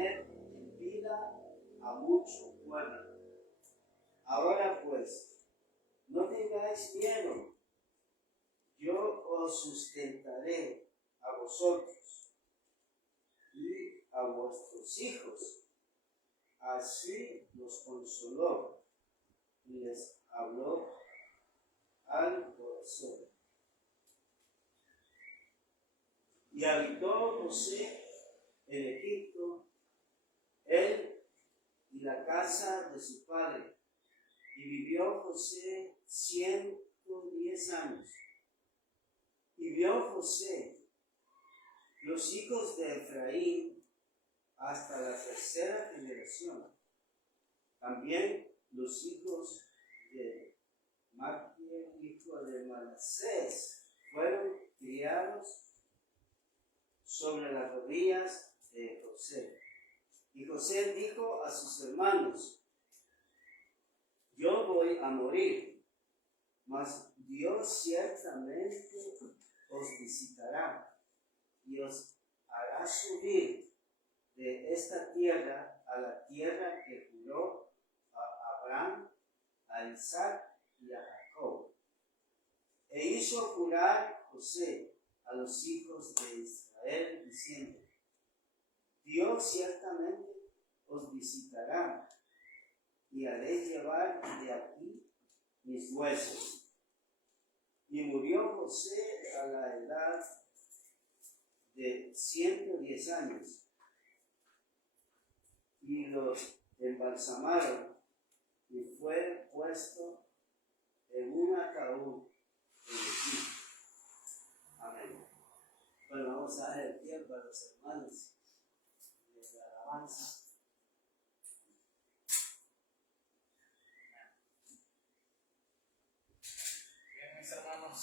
tener en vida a mucho pueblo. Ahora pues, no tengáis miedo, yo os sustentaré a vosotros y a vuestros hijos. Así los consoló y les habló al corazón. Y habitó José en Egipto, él y la casa de su padre, y vivió José 110 años. Y vio José los hijos de Efraín hasta la tercera generación. También los hijos de Maquiel, hijo de Manasés, fueron criados sobre las rodillas de José. Y José dijo a sus hermanos: yo voy a morir, mas Dios ciertamente os visitará y os hará subir de esta tierra a la tierra que juró a Abraham, a Isaac y a Jacob. E hizo jurar José a los hijos de Israel, diciendo: Dios ciertamente os visitará y haré llevar de aquí mis huesos. Y murió José a la edad de 110 años, y los embalsamaron, y fue puesto en un ataúd en Egipto. Amén. Bueno, vamos a dar el tiempo a los hermanos de la alabanza. Bien, mis hermanos,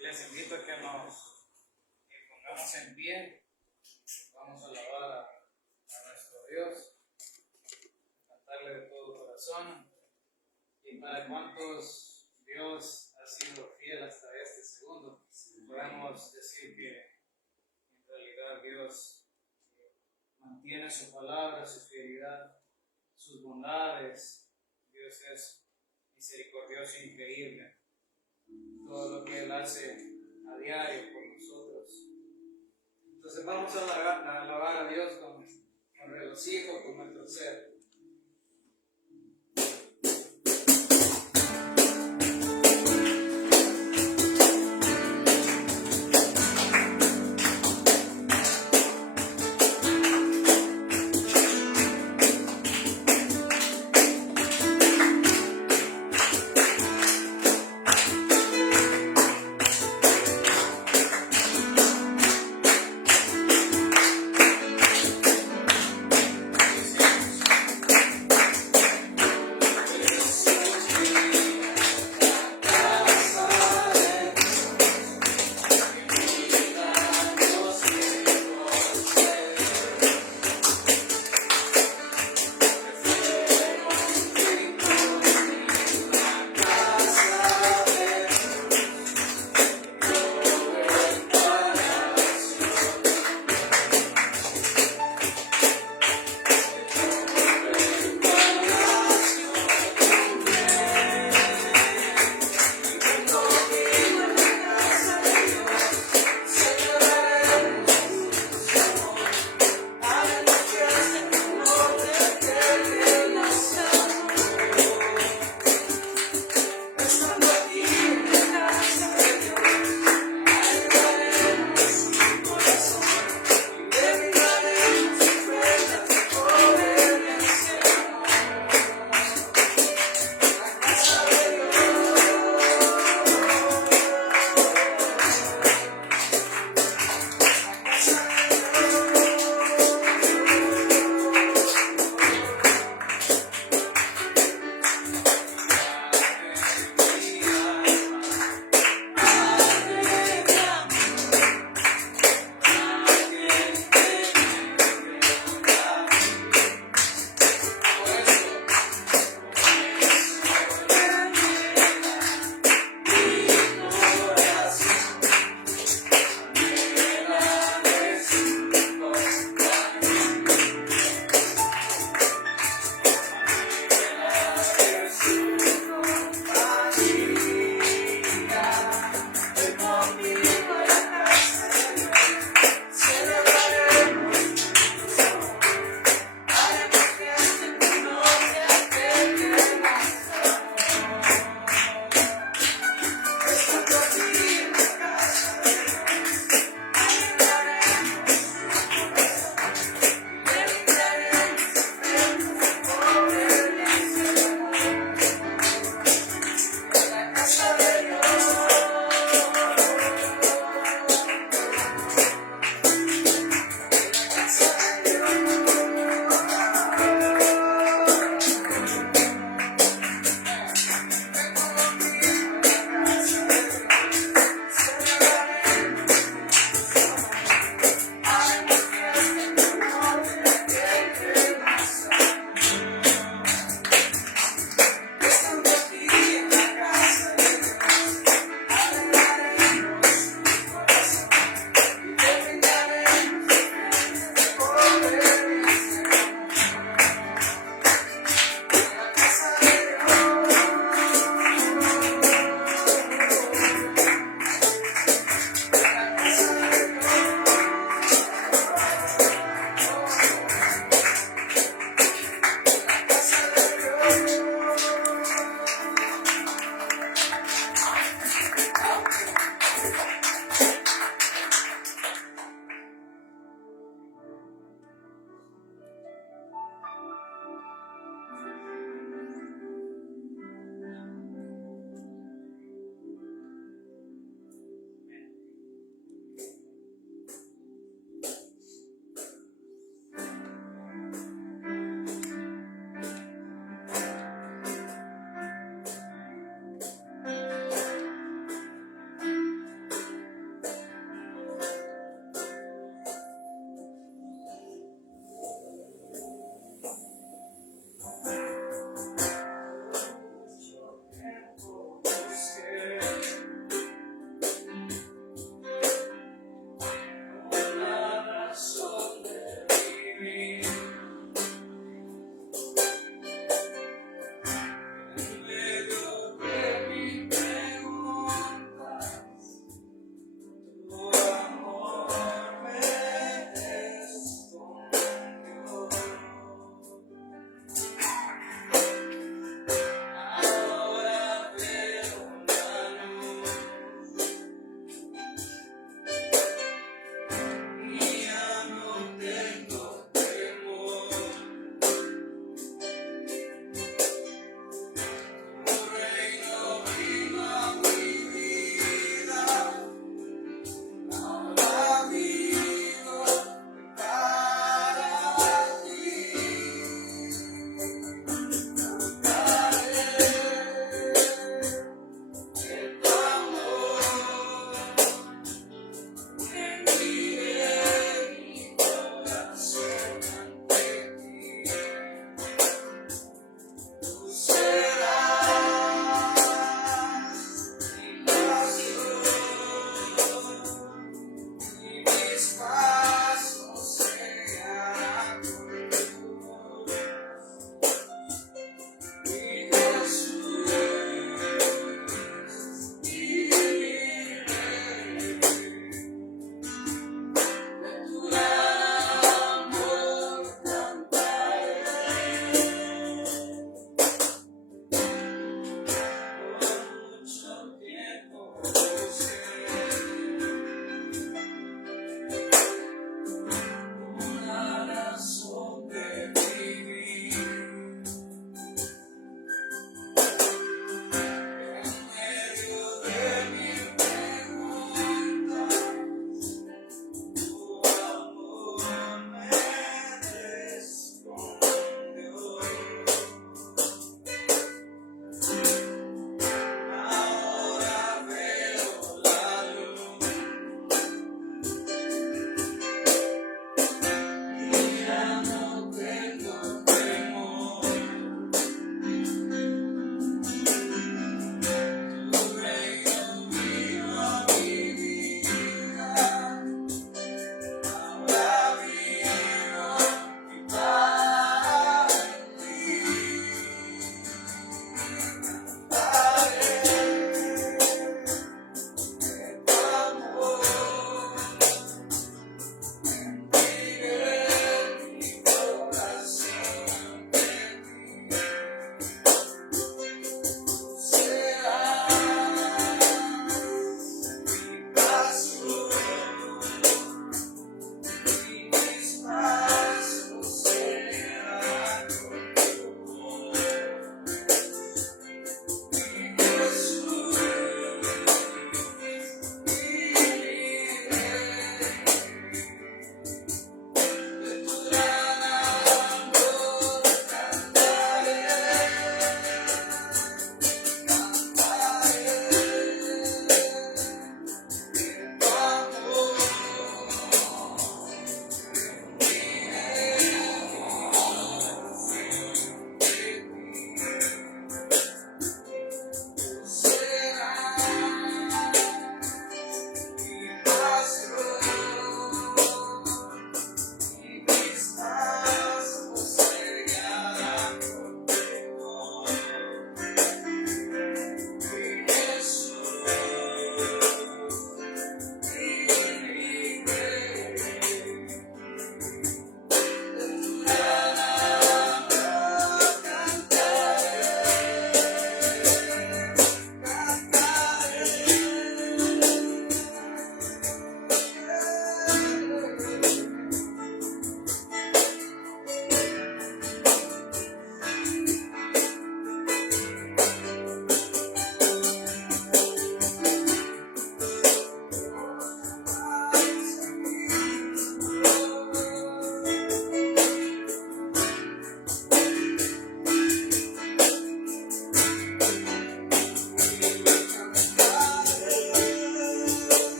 les invito a que nos pongamos en pie. Vamos a alabar a nuestro Dios, cantarle de todo corazón. Y para cuantos Dios ha sido fiel hasta este segundo, podemos decir que en realidad Dios mantiene su palabra, su fidelidad, sus bondades. Dios es misericordioso e increíble. Todo lo que Él hace a diario por nosotros. Entonces vamos a alabar a Dios con regocijo, con nuestro ser.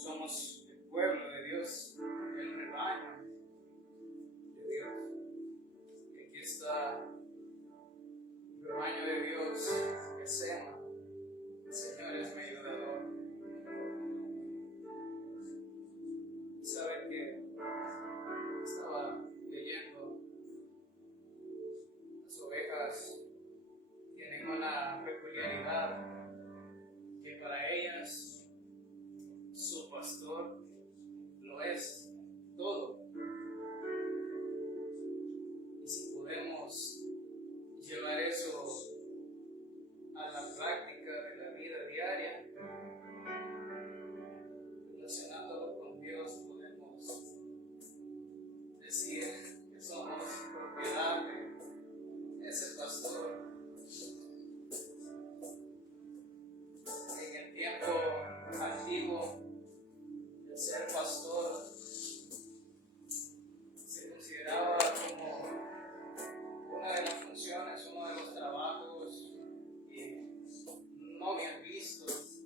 somos el pueblo de Dios, el rebaño de Dios. Y aquí está el rebaño de Dios que se ama. El Señor es mi ayudador. ¿Saben que estaba leyendo? Las ovejas tienen una peculiaridad que para ellas su pastor lo es todo. Y si podemos llevar eso a la práctica de la vida diaria, relacionándolo con Dios, podemos decir que somos propiedad de ese pastor. En el tiempo antiguo, el ser pastor se consideraba como una de las funciones, uno de los trabajos no bien vistos,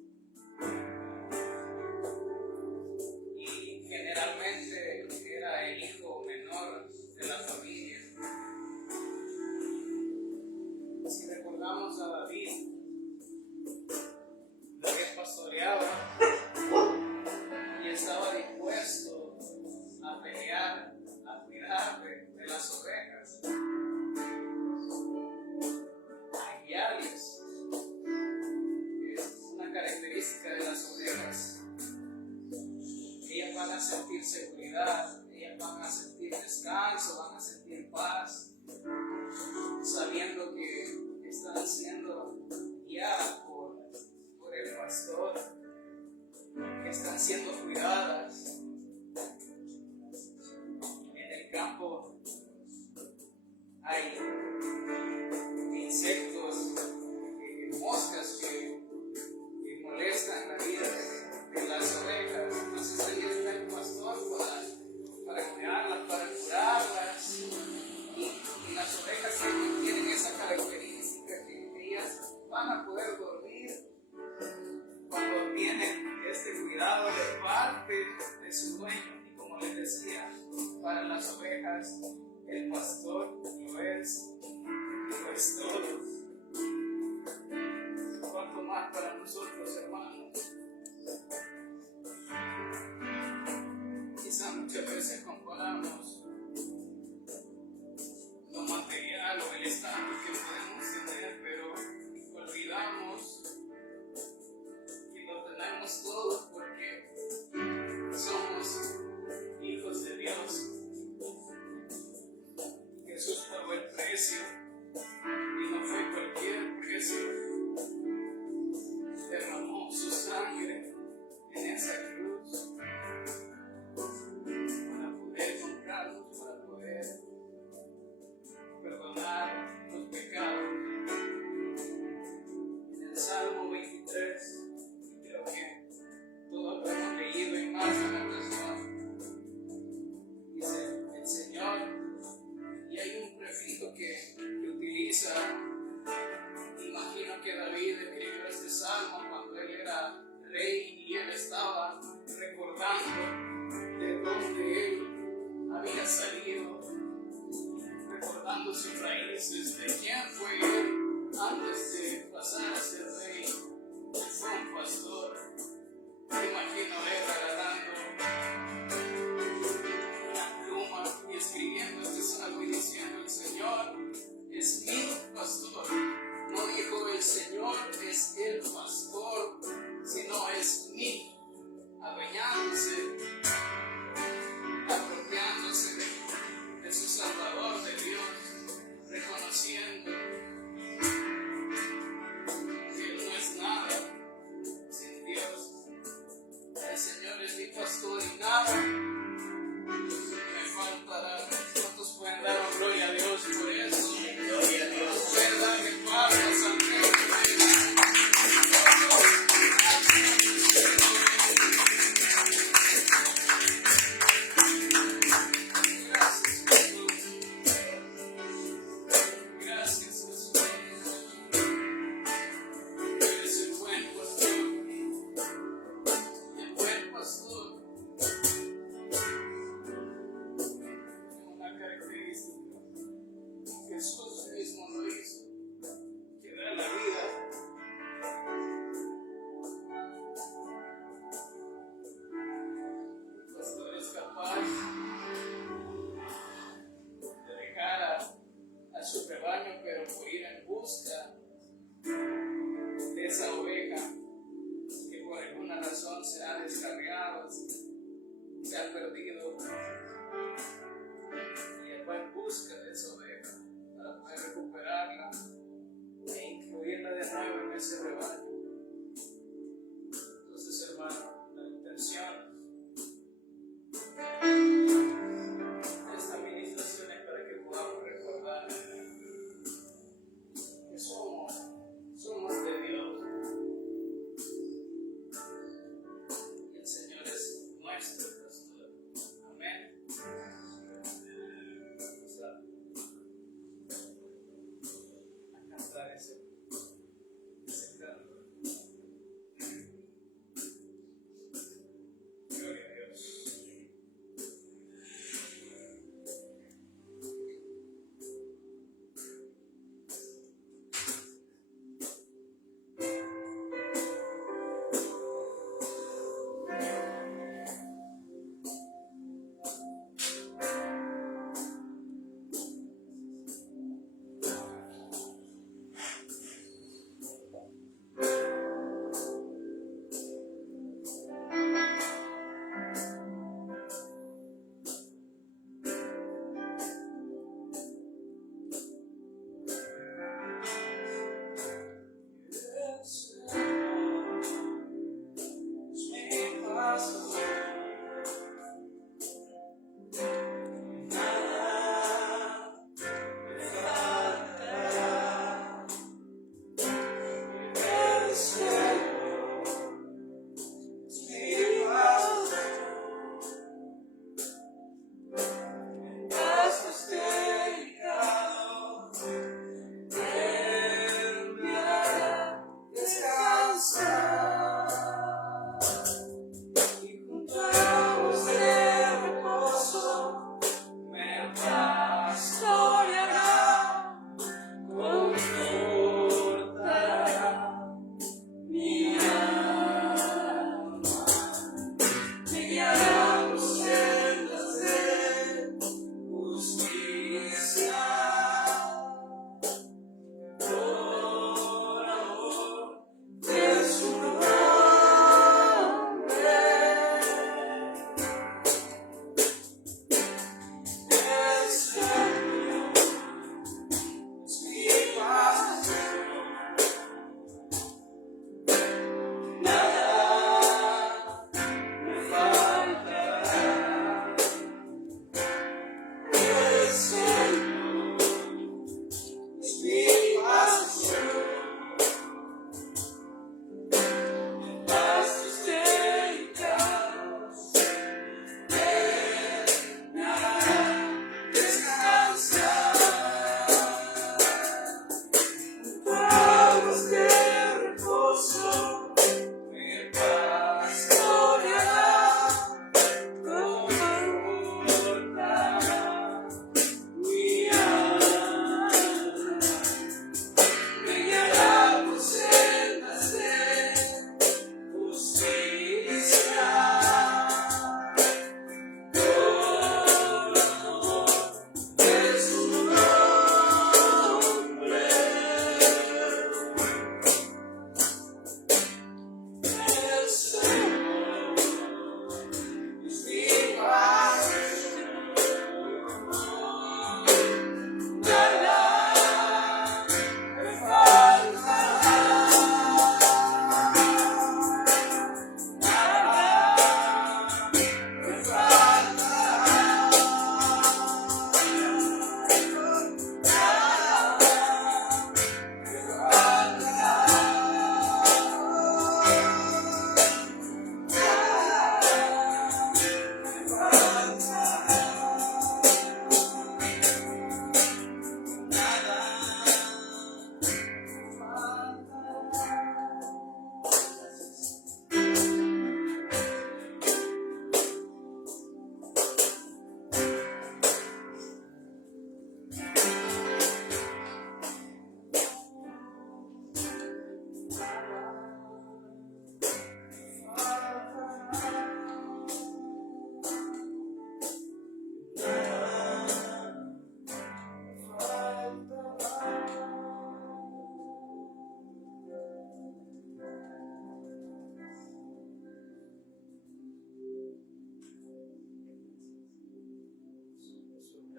y generalmente era el hijo menor de la familia. Si recordamos a David pastoreaba y estaba dispuesto a pelear, a cuidar de las ovejas, a guiarles. Es una característica de las ovejas. Ellas van a sentir seguridad, ellas van a sentir descanso, van a sentir paz, sabiendo que están siendo guiadas por el pastor, que están siendo cuidadas. En el campo hay insectos, moscas que molestan la vida de las ovejas. Entonces ahí está el pastor para cuidarlas, para curarlas. Y las ovejas tienen esa característica que ellas van a poder dormir cuando tienen este cuidado de parte de su dueño. Y como les decía, para las ovejas el pastor lo es todo. Cuanto más para nosotros, hermanos. Quizá muchas veces comparamos lo material o el estatus que podemos tener, pero olvidamos que lo tenemos todo porque somos hijos de Dios. Jesús pagó el precio y no fue cualquier precio. Derramó su sangre en esa cruz para poder comprarnos, para poder perdonar los pecados. En el Salmo 23, creo que todos lo hemos leído y más en la ocasión, dice el Señor, y hay un prefijo que utiliza. Imagino que David escribió este salmo cuando él era rey y él estaba recordando de dónde él había salido, recordando sus raíces, de quién fue él antes de pasar a ser rey. Él fue un pastor. Me imagino él agarrando una pluma y escribiendo este salmo y diciendo: el Señor es mi pastor. No dijo el Señor es el pastor, sino es mi, adueñándose, apropiándose de su Salvador, de Dios, reconociendo que Él no es nada sin Dios. El Señor es mi pastor y nada me faltará. ¿Cuántos pueden dar gloria a Dios por eso? Gloria a Dios. Pueden darle palmas al Rey. Pastor. ha perdido y Él va en busca de esa oveja para poder recuperarla e incluirla de nuevo en ese rebaño. Entonces, hermano, la intención de esta administración es para que podamos recordar que somos de Dios y el Señor es nuestro pastor. Amén. Vamos a cantar ese canto.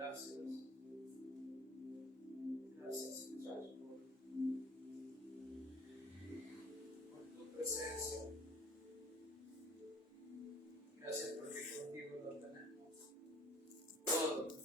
gracias. Gracias, Jesús, por tu presencia. Gracias porque contigo lo tenemos todo.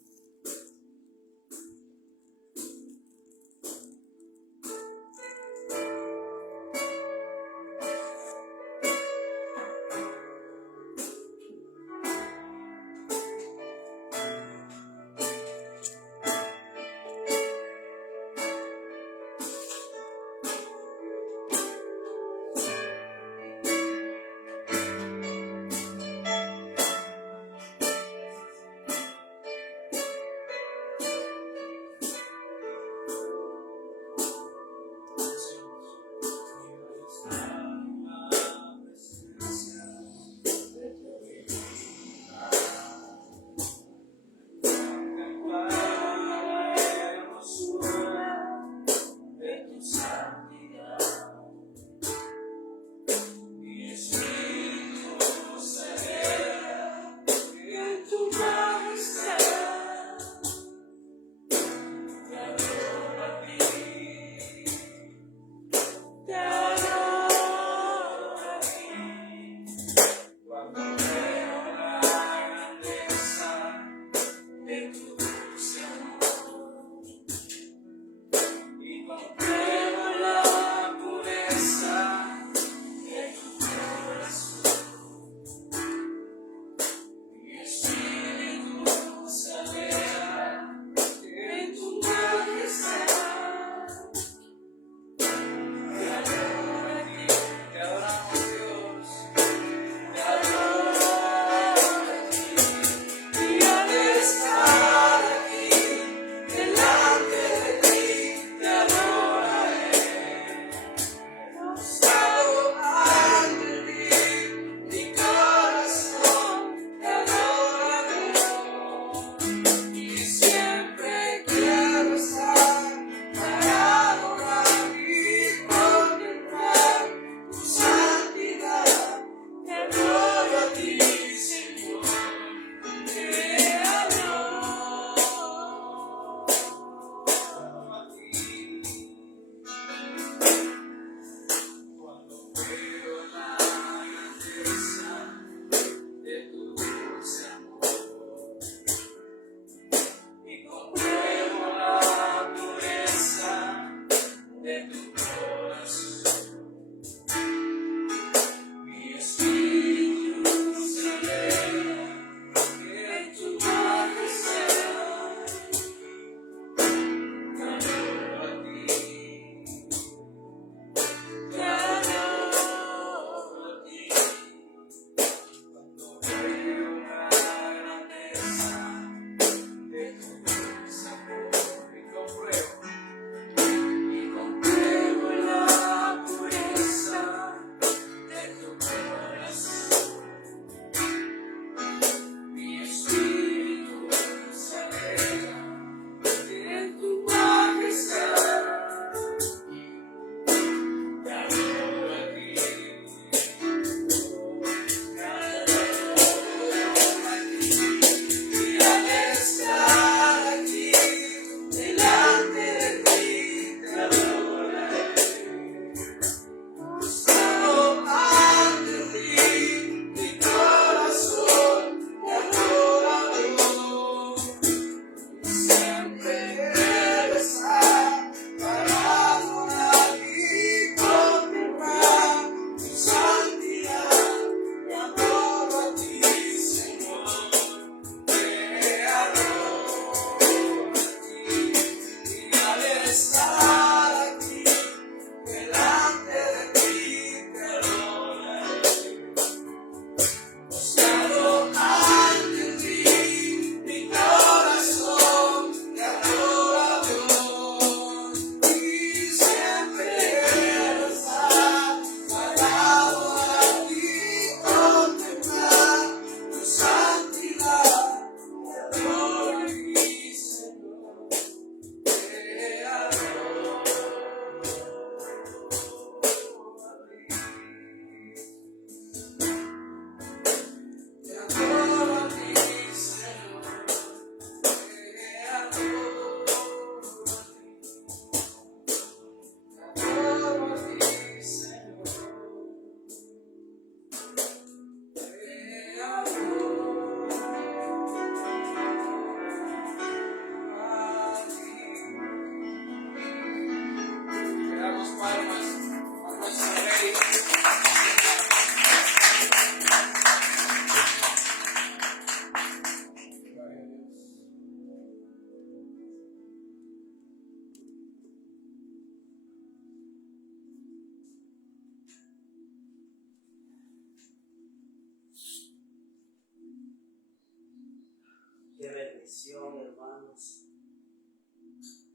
bendición, hermanos,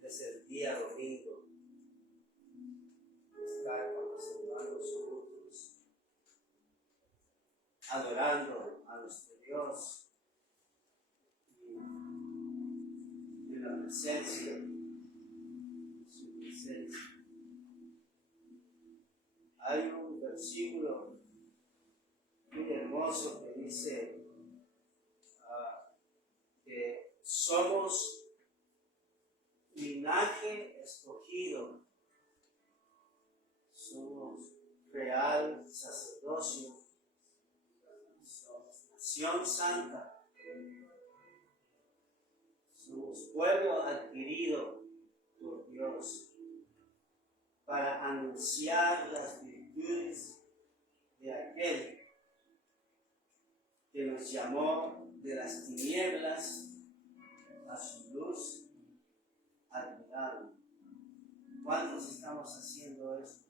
es el día domingo, estar con los hermanos juntos, adorando a nuestro Dios y en la presencia de su presencia. Hay un versículo muy hermoso que dice que somos linaje escogido, somos real sacerdocio, somos nación santa, somos pueblo adquirido por Dios para anunciar las virtudes de aquel que nos llamó de las tinieblas a su luz admirable. ¿Cuántos estamos haciendo esto?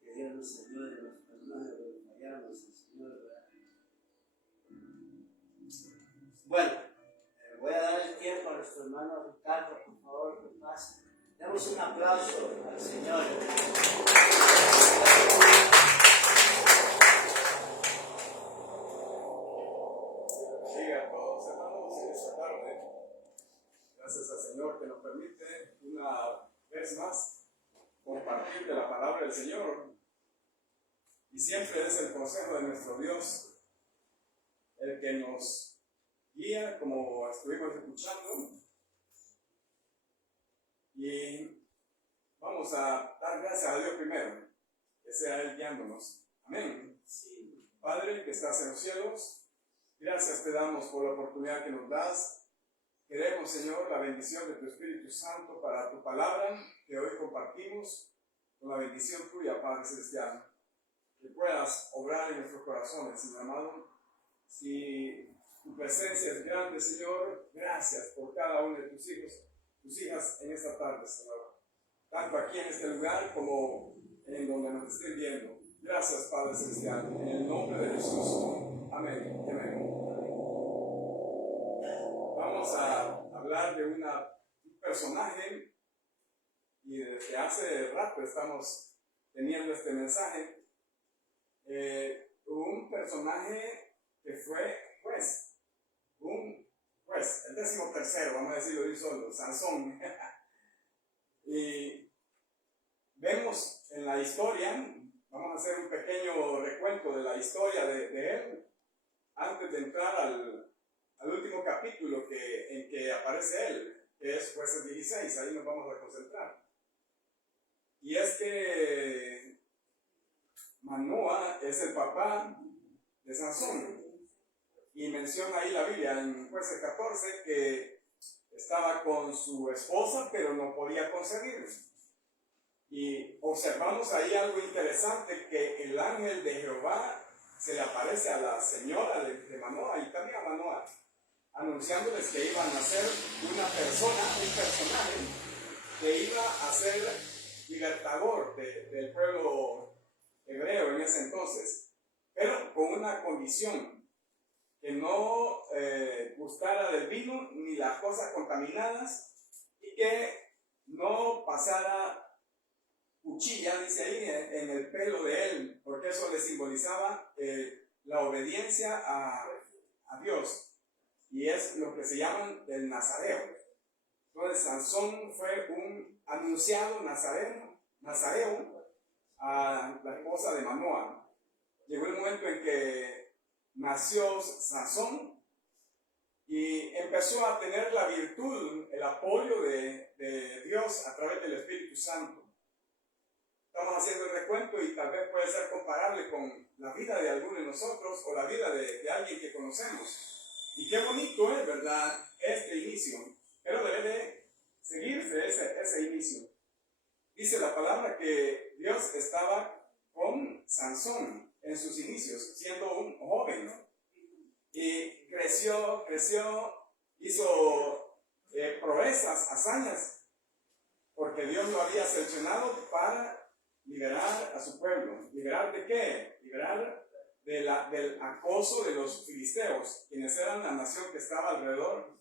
Que Dios nos ayude, nos perdone de fallarnos, el Señor, ¿verdad? Bueno, voy a dar el tiempo a nuestro hermano Ricardo, por favor, que pase. Demos un aplauso al Señor. Gracias al Señor que nos permite una vez más compartir de la palabra del Señor. Y siempre es el consejo de nuestro Dios el que nos guía, como estuvimos escuchando. Y vamos a dar gracias a Dios primero, que sea Él guiándonos. Amén. Sí. Padre que estás en los cielos, gracias te damos por la oportunidad que nos das. Queremos, Señor, la bendición de tu Espíritu Santo para tu palabra que hoy compartimos, con la bendición tuya, Padre Celestial. Que puedas obrar en nuestros corazones, Señor amado. Si tu presencia es grande, Señor, gracias por cada uno de tus hijos, tus hijas en esta tarde, Señor. Tanto aquí en este lugar como en donde nos estén viendo. Gracias, Padre Celestial, en el nombre de Jesús. Amén y amén. Vamos a hablar de un personaje, y desde hace rato estamos teniendo este mensaje. Un personaje que fue juez, el 13º, vamos a decirlo de un solo, Sansón. Y vemos en la historia, vamos a hacer un pequeño recuento de la historia de él, antes de entrar al último capítulo en que aparece él, que es Jueces 16, ahí nos vamos a concentrar. Y es que Manoa es el papá de Sansón, y menciona ahí la Biblia en Jueces 14 que estaba con su esposa, pero no podía concebir. Y observamos ahí algo interesante, que el ángel de Jehová se le aparece a la señora de Manoa y también a Manoa, anunciándoles que iban a ser una persona, un personaje que iba a ser libertador del pueblo hebreo en ese entonces, pero con una condición: que no gustara del vino ni las cosas contaminadas, y que no pasara cuchilla, dice ahí, en el pelo de él, porque eso le simbolizaba la obediencia a Dios. Y es lo que se llaman el nazareo. Entonces Sansón fue un anunciado nazareo a la esposa de Manoa. Llegó el momento en que nació Sansón y empezó a tener la virtud, el apoyo de Dios a través del Espíritu Santo. Estamos haciendo el recuento y tal vez puede ser comparable con la vida de alguno de nosotros o la vida de alguien que conocemos. Y qué bonito es, ¿verdad?, este inicio. Pero debe de seguirse ese inicio. Dice la palabra que Dios estaba con Sansón en sus inicios, siendo un joven. Y creció, hizo proezas, hazañas, porque Dios lo había seleccionado para liberar a su pueblo. ¿Liberar de qué? Liberar del acoso de los filisteos, quienes eran la nación que estaba alrededor,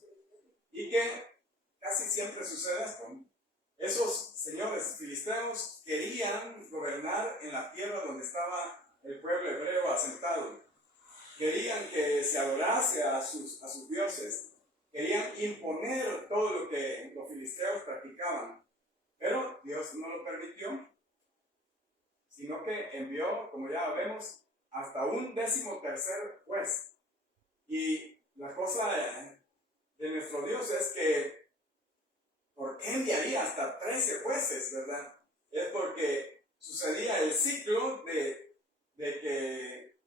y que casi siempre sucede esto. Esos señores filisteos querían gobernar en la tierra donde estaba el pueblo hebreo asentado. Querían que se adorase a sus dioses. Querían imponer todo lo que los filisteos practicaban. Pero Dios no lo permitió, sino que envió, como ya vemos, hasta un 13º juez. Y la cosa de nuestro Dios es que, ¿por qué enviaría hasta 13 jueces, verdad? Es porque sucedía el ciclo de que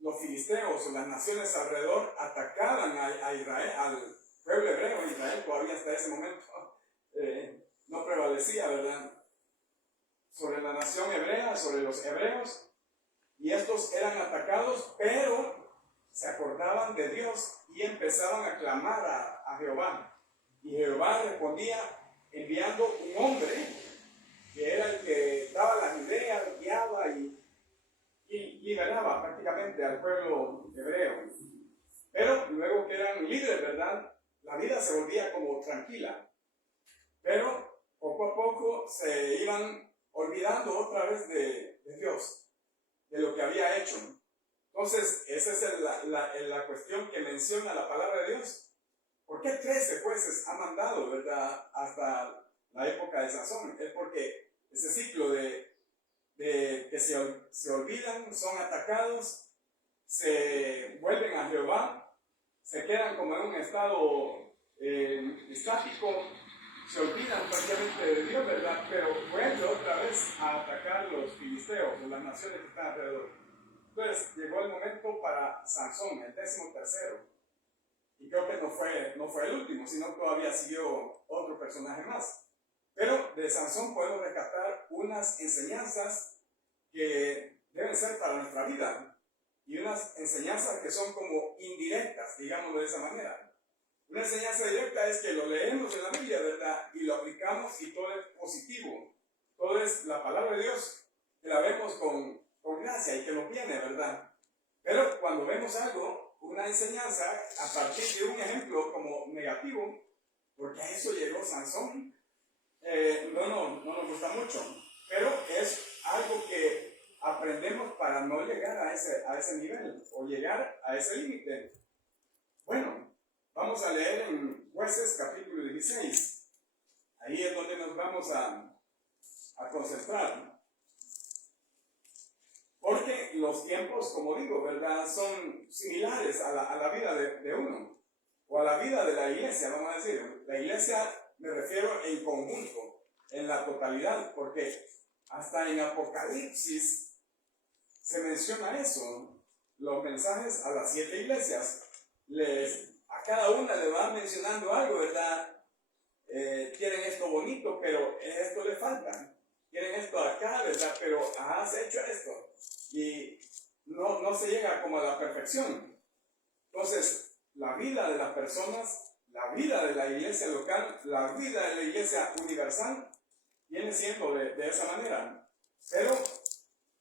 los filisteos o las naciones alrededor atacaban a Israel, al pueblo hebreo. Israel todavía hasta ese momento no prevalecía, ¿verdad?, sobre la nación hebrea, sobre los hebreos, y estos eran atacados, pero se acordaban de Dios y empezaban a clamar a Jehová. Y Jehová respondía enviando un hombre que era el que daba las ideas, guiaba y liberaba prácticamente al pueblo hebreo. Pero luego que eran líderes, ¿verdad?, la vida se volvía como tranquila. Pero poco a poco se iban olvidando otra vez de Dios, de lo que había hecho. Entonces, esa es la cuestión que menciona la palabra de Dios. ¿Por qué 13 jueces ha mandado, verdad, hasta la época de Sansón? Es porque ese ciclo de que se olvidan, son atacados, se vuelven a Jehová, se quedan como en un estado estático, se olvidan prácticamente de Dios, ¿verdad? Pero vuelve otra vez a atacar los filisteos, las naciones que están alrededor. Entonces llegó el momento para Sansón, el 13º. Y creo que no fue el último, sino todavía siguió otro personaje más. Pero de Sansón podemos rescatar unas enseñanzas que deben ser para nuestra vida. Y unas enseñanzas que son como indirectas, digámoslo de esa manera. Una enseñanza directa es que lo leemos en la Biblia, ¿verdad?, y lo aplicamos y todo es positivo. Todo es la palabra de Dios, que la vemos con gracia y que nos viene, ¿verdad? Pero cuando vemos algo, una enseñanza, a partir de un ejemplo como negativo, porque a eso llegó Sansón, no nos gusta mucho. Pero es algo que aprendemos para no llegar a ese nivel o llegar a ese límite. Bueno, vamos a leer en Jueces capítulo 16. Ahí es donde nos vamos a concentrar. Porque los tiempos, como digo, ¿verdad?, son similares a la vida de uno, o a la vida de la iglesia, vamos a decir. La iglesia me refiero en conjunto, en la totalidad, porque hasta en Apocalipsis se menciona eso. Los mensajes a las 7 iglesias, a cada una le van mencionando algo, ¿verdad? Quieren esto bonito, pero esto le falta. Quieren esto acá, ¿verdad? Pero has hecho esto. Y no se llega como a la perfección. Entonces, la vida de las personas, la vida de la iglesia local, la vida de la iglesia universal, viene siendo de esa manera. Pero,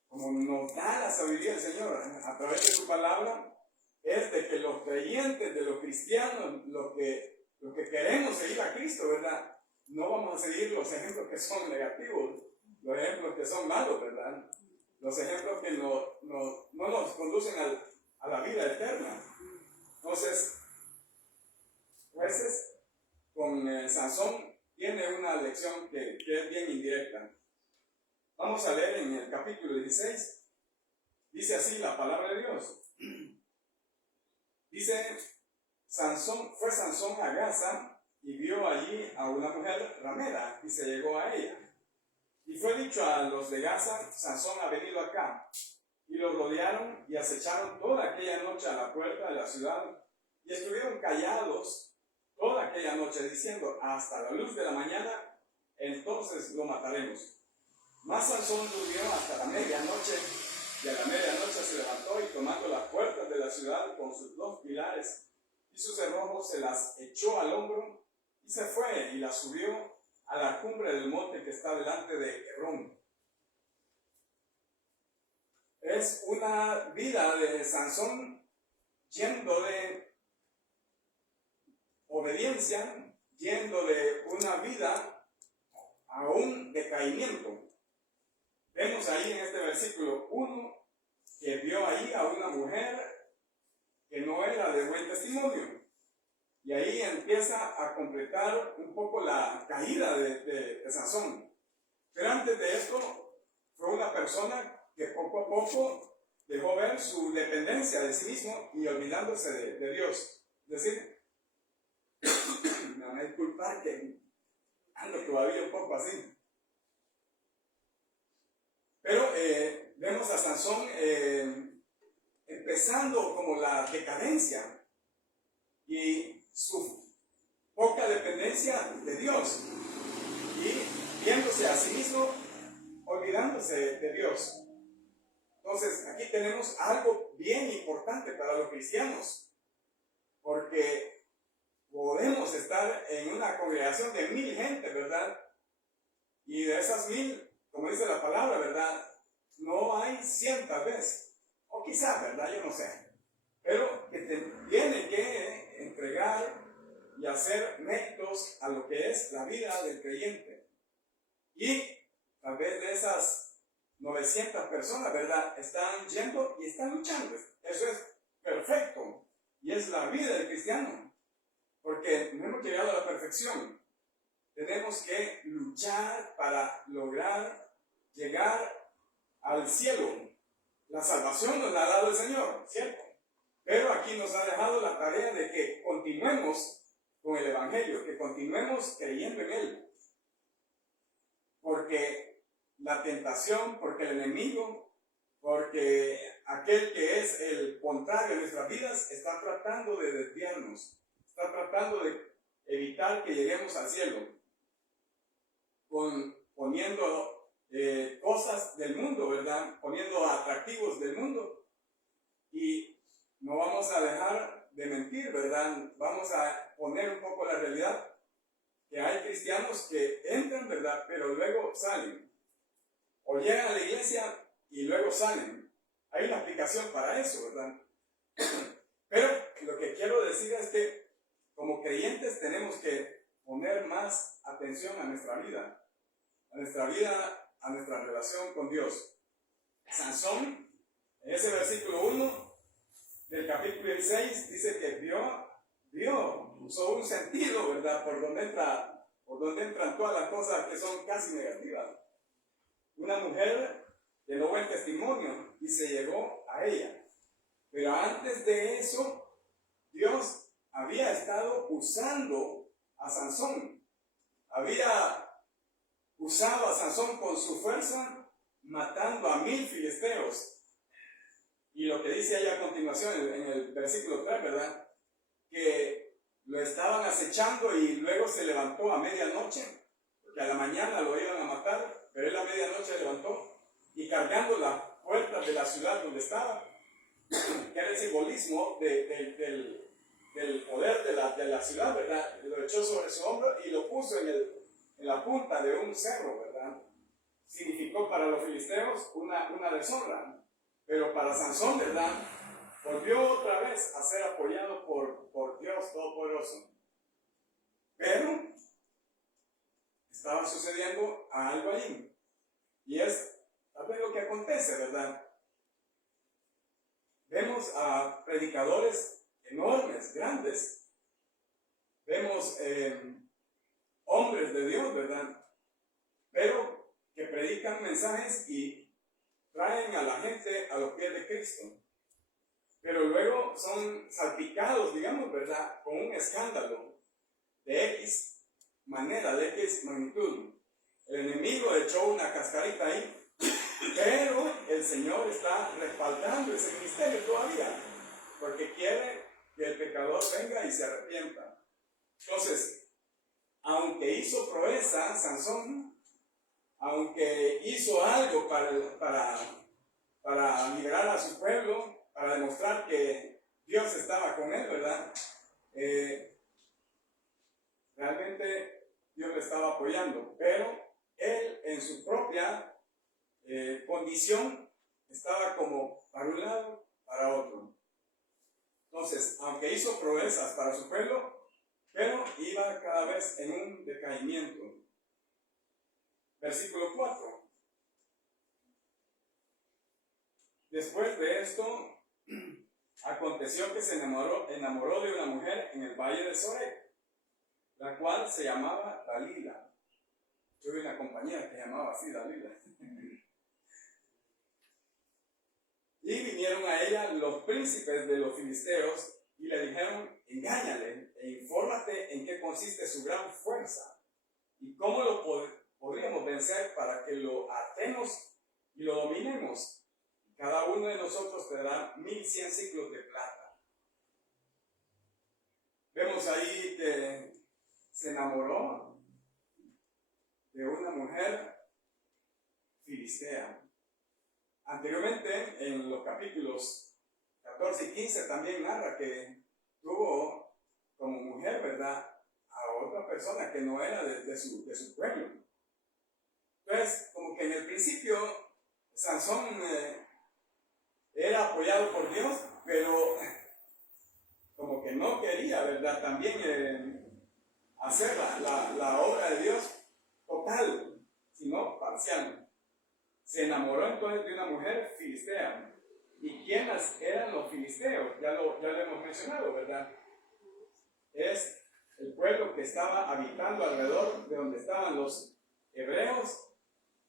como nos da la sabiduría del Señor a través de su palabra, es de que los creyentes, de los cristianos, los que queremos seguir a Cristo, ¿verdad?, no vamos a seguir los ejemplos que son negativos, los ejemplos que son malos, ¿verdad?, los ejemplos que no nos conducen a la vida eterna. Entonces, jueces con Sansón tiene una lección que es bien indirecta. Vamos a leer en el capítulo 16. Dice así la palabra de Dios. Dice, fue Sansón a Gaza y vio allí a una mujer ramera y se llegó a ella. Y fue dicho a los de Gaza, Sansón ha venido acá. Y lo rodearon y acecharon toda aquella noche a la puerta de la ciudad y estuvieron callados toda aquella noche diciendo, hasta la luz de la mañana, entonces lo mataremos. Mas Sansón durmió hasta la medianoche, y a la medianoche se levantó y tomando las puertas de la ciudad con sus 2 pilares y sus cerrojos se las echó al hombro y se fue y las subió a la cumbre del monte que está delante de Hebrón. es una vida de Sansón yendo de obediencia, yendo de una vida a un decaimiento. Vemos ahí en este versículo 1 que vio ahí a una mujer que no era de buen testimonio. Y ahí empieza a completar un poco la caída de Sansón. Pero antes de esto, fue una persona que poco a poco dejó ver su dependencia de sí mismo y olvidándose de Dios. Es decir, me van a disculpar que ando todavía un poco así. Pero vemos a Sansón empezando como la decadencia y su poca dependencia de Dios y viéndose a sí mismo, olvidándose de Dios. Entonces, aquí tenemos algo bien importante para los cristianos, porque podemos estar en una congregación de 1000 gente, ¿verdad? Y de esas 1000, como dice la palabra, ¿verdad? No hay 100 tal vez, o quizás, ¿verdad? Yo no sé. Pero que tienen que entregar y hacer méritos a lo que es la vida del creyente. Y tal vez de esas 900 personas, ¿verdad? Están yendo y están luchando. Eso es perfecto. Y es la vida del cristiano. Porque no hemos llegado a la perfección. Tenemos que luchar para lograr llegar al cielo. La salvación nos la ha dado el Señor, ¿cierto? Pero aquí nos ha dejado la tarea de que continuemos con el Evangelio, que continuemos creyendo en Él. Porque la tentación, porque el enemigo, porque aquel que es el contrario de nuestras vidas está tratando de desviarnos, está tratando de evitar que lleguemos al cielo, poniendo cosas del mundo, ¿verdad? Poniendo atractivos del mundo. Y no vamos a dejar de mentir, ¿verdad? Vamos a poner un poco la realidad, que hay cristianos que entran, ¿verdad? Pero luego salen. O llegan a la iglesia y luego salen. Hay una aplicación para eso, ¿verdad? Pero lo que quiero decir es que como creyentes tenemos que poner más atención a nuestra vida, a nuestra relación con Dios. Sansón, en ese versículo 1 del capítulo 16, dice que usó un sentido, ¿verdad? Por donde entran todas las cosas que son casi negativas. Una mujer de no buen testimonio y se llegó a ella. Pero antes de eso, Dios había estado usando a Sansón. Había usado a Sansón con su fuerza, matando a 1000 filisteos. Y lo que dice ahí a continuación en el versículo 3, ¿verdad? Que lo estaban acechando y luego se levantó a medianoche, porque a la mañana lo iban a matar, pero él a medianoche se levantó y cargando las puertas de la ciudad donde estaba, que era el simbolismo del poder de la ciudad, ¿verdad? Lo echó sobre su hombro y lo puso en la punta de un cerro, ¿verdad? Significó para los filisteos una deshonra, pero para Sansón, ¿verdad? Volvió otra vez a ser apoyado por Dios Todopoderoso. Pero estaba sucediendo algo allí. Y es tal vez lo que acontece, ¿verdad? Vemos a predicadores enormes, grandes. Vemos hombres de Dios, ¿verdad? Pero que predican mensajes y traen a la gente a los pies de Cristo. Pero luego son salpicados, digamos, ¿verdad? Con un escándalo de X manera, de X magnitud. El enemigo echó una cascarita ahí, pero el Señor está respaldando ese ministerio todavía, porque quiere que el pecador venga y se arrepienta. Entonces, aunque hizo proeza Sansón, aunque hizo algo para liberar a su pueblo, para demostrar que Dios estaba con él, ¿verdad? Realmente Dios le estaba apoyando, pero él en su propia condición estaba como para un lado, para otro. Entonces, aunque hizo proezas para su pueblo, pero iba cada vez en un decaimiento. Versículo 4. Después de esto, aconteció que se enamoró de una mujer en el valle de Sorek, la cual se llamaba Dalila. Tuve una compañera que llamaba así, Dalila. Y vinieron a ella los príncipes de los filisteos y le dijeron: engáñale e infórmate en qué consiste su gran fuerza y cómo lo podríamos vencer para que lo atemos y lo dominemos. Cada uno de nosotros te dará 1100 ciclos de plata. Vemos ahí que se enamoró de una mujer filistea. Anteriormente, en los capítulos 14 y 15, también narra que tuvo como mujer, ¿verdad?, a otra persona que no era de su pueblo. Entonces, como que en el principio, Sansón era apoyado por Dios, pero como que no quería, ¿verdad?, también hacer la obra de Dios total, sino parcial. Se enamoró entonces de una mujer filistea. ¿Y quiénes eran los filisteos? Ya lo hemos mencionado, ¿verdad? Es el pueblo que estaba habitando alrededor de donde estaban los hebreos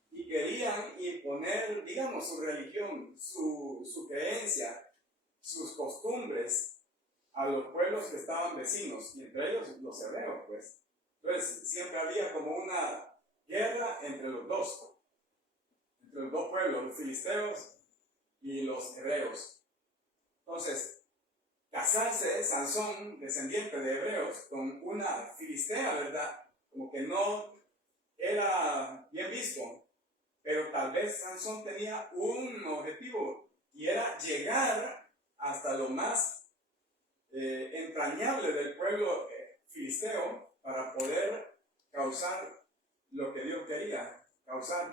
y querían imponer, digamos, su religión, su creencia, sus costumbres a los pueblos que estaban vecinos, y entre ellos los hebreos, pues. Entonces, siempre había como una guerra entre los dos pueblos, los filisteos y los hebreos. Entonces, casarse Sansón, descendiente de hebreos, con una filistea, ¿verdad?, como que no era bien visto, pero tal vez Sansón tenía un objetivo, y era llegar hasta lo más entrañable del pueblo filisteo para poder causar lo que Dios quería, causar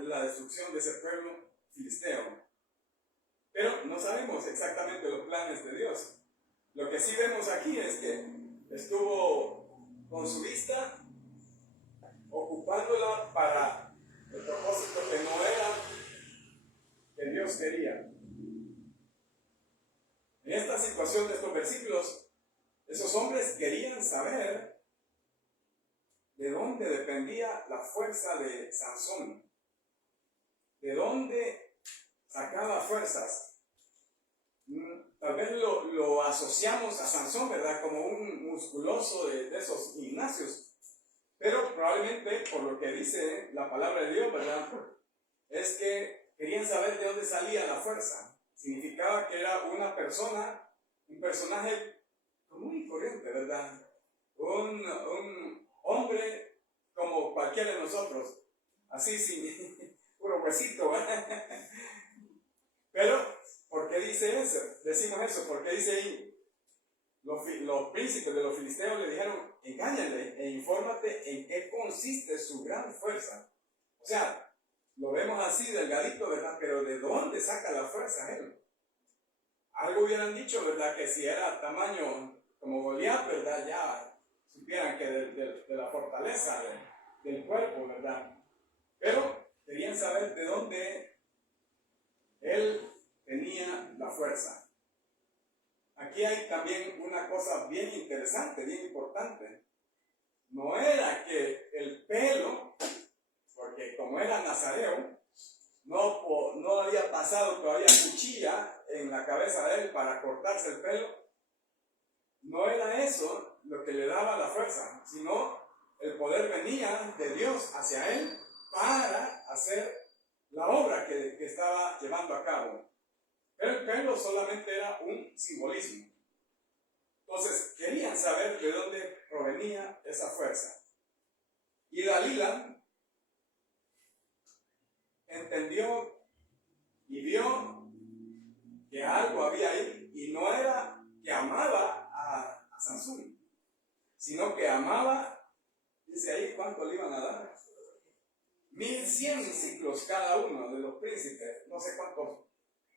la destrucción de ese pueblo filisteo. Pero no sabemos exactamente los planes de Dios. Lo que sí vemos aquí es que estuvo con su vista ocupándola para el propósito que no era que Dios quería. En esta situación de estos versículos, esos hombres querían saber de dónde dependía la fuerza de Sansón, de dónde sacaba fuerzas. Tal vez lo asociamos a Sansón, ¿verdad?, como un musculoso de esos gimnasios, pero probablemente, por lo que dice la palabra de Dios, ¿verdad?, es que querían saber de dónde salía la fuerza. Significaba que era una persona, un personaje común y corriente, ¿verdad?, un hombre como cualquiera de nosotros, así sin puro huesito, ¿verdad? Pero, ¿por qué dice eso? Decimos eso, porque dice ahí, los príncipes de los filisteos le dijeron: engáñale e infórmate en qué consiste su gran fuerza. O sea, lo vemos así delgadito, ¿verdad?, pero ¿de dónde saca la fuerza él? Algo hubieran dicho, ¿verdad?, que si era tamaño como Goliat, ¿verdad?, ya supieran que de la fortaleza del cuerpo, ¿verdad? Pero querían saber de dónde él tenía la fuerza. Aquí hay también una cosa bien interesante, bien importante. No era que el pelo, porque como era nazareo, no había pasado todavía cuchilla en la cabeza de él para cortarse el pelo. No era eso lo que le daba la fuerza, sino el poder venía de Dios hacia él para hacer la obra que estaba llevando a cabo. Pero el pelo solamente era un simbolismo. Entonces, querían saber de dónde provenía esa fuerza. Y Dalila entendió y vio que algo había ahí, y no era que amaba a Sansón, sino que amaba, dice ahí, ¿cuánto le iban a dar? 1100 100 ciclos cada uno de los príncipes. No sé cuántos,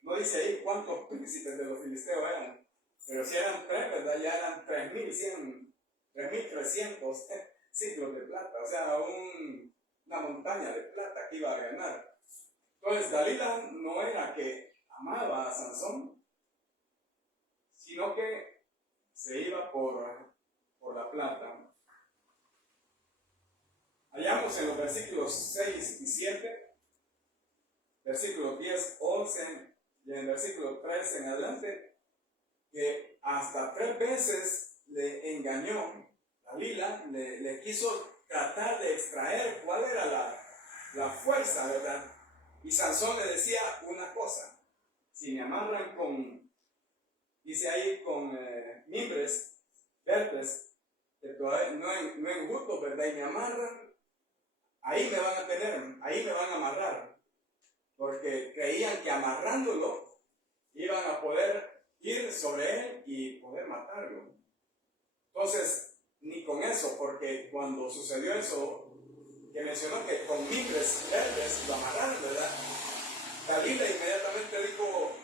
no dice ahí cuántos príncipes de los filisteos eran, pero si eran 3, ¿verdad? Ya eran 3.300 ciclos de plata, o sea, una montaña de plata que iba a ganar. Entonces, Dalila no era que amaba a Sansón, sino que se iba por la plata. Hallamos en los versículos 6 y 7, versículos 10, 11 y en el versículo 13 en adelante, que hasta 3 veces le engañó. Dalila le quiso tratar de extraer cuál era la fuerza, ¿verdad? Y Sansón le decía una cosa: si me amarran dice ahí, con mimbres verdes, que todavía no enjuto, ¿verdad? Y me amarran, ahí me van a tener, ahí me van a amarrar, porque creían que amarrándolo iban a poder ir sobre él y poder matarlo. Entonces, ni con eso, porque cuando sucedió eso, que mencionó que con mimbres verdes lo amarraron, ¿verdad? Dalila inmediatamente dijo: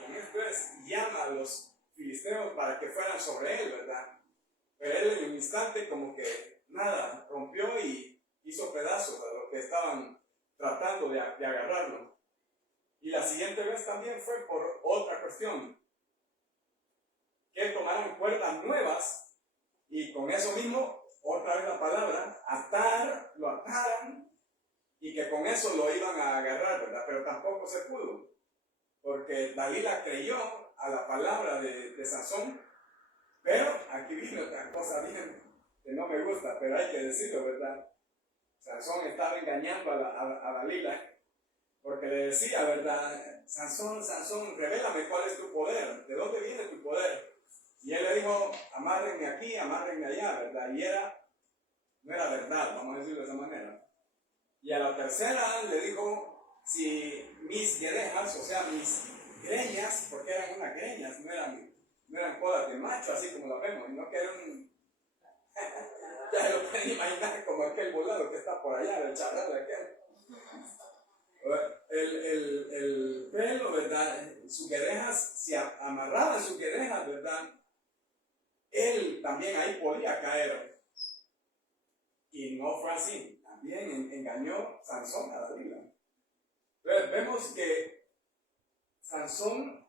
con esto llama a los filisteos para que fueran sobre él, ¿verdad? Pero él en un instante como que nada, rompió y hizo pedazos a los que estaban tratando de agarrarlo. Y la siguiente vez también fue por otra cuestión, que tomaran cuerdas nuevas y con eso mismo, otra vez la palabra, lo ataran, y que con eso lo iban a agarrar, ¿verdad? Pero tampoco se pudo, porque Dalila creyó a la palabra de Sansón. Pero aquí viene otra cosa bien que no me gusta, pero hay que decirlo, ¿verdad? Sansón estaba engañando a Dalila, porque le decía, ¿verdad? Sansón, revélame cuál es tu poder, ¿de dónde viene tu poder? Y él le dijo: amárrenme aquí, amárrenme allá, ¿verdad? Y no era verdad, vamos a decirlo de esa manera. Y a la tercera le dijo: si mis guedejas, o sea, mis greñas, porque eran unas greñas, no eran colas de macho, así como las vemos, sino que eran ya lo pueden imaginar como aquel volado que está por allá, el charral de aquel. El pelo, ¿verdad? Sus guedejas, si amarraban sus guedejas, ¿verdad? Él también ahí podía caer. Y no fue así. También engañó Sansón a Dalila. Entonces vemos que Sansón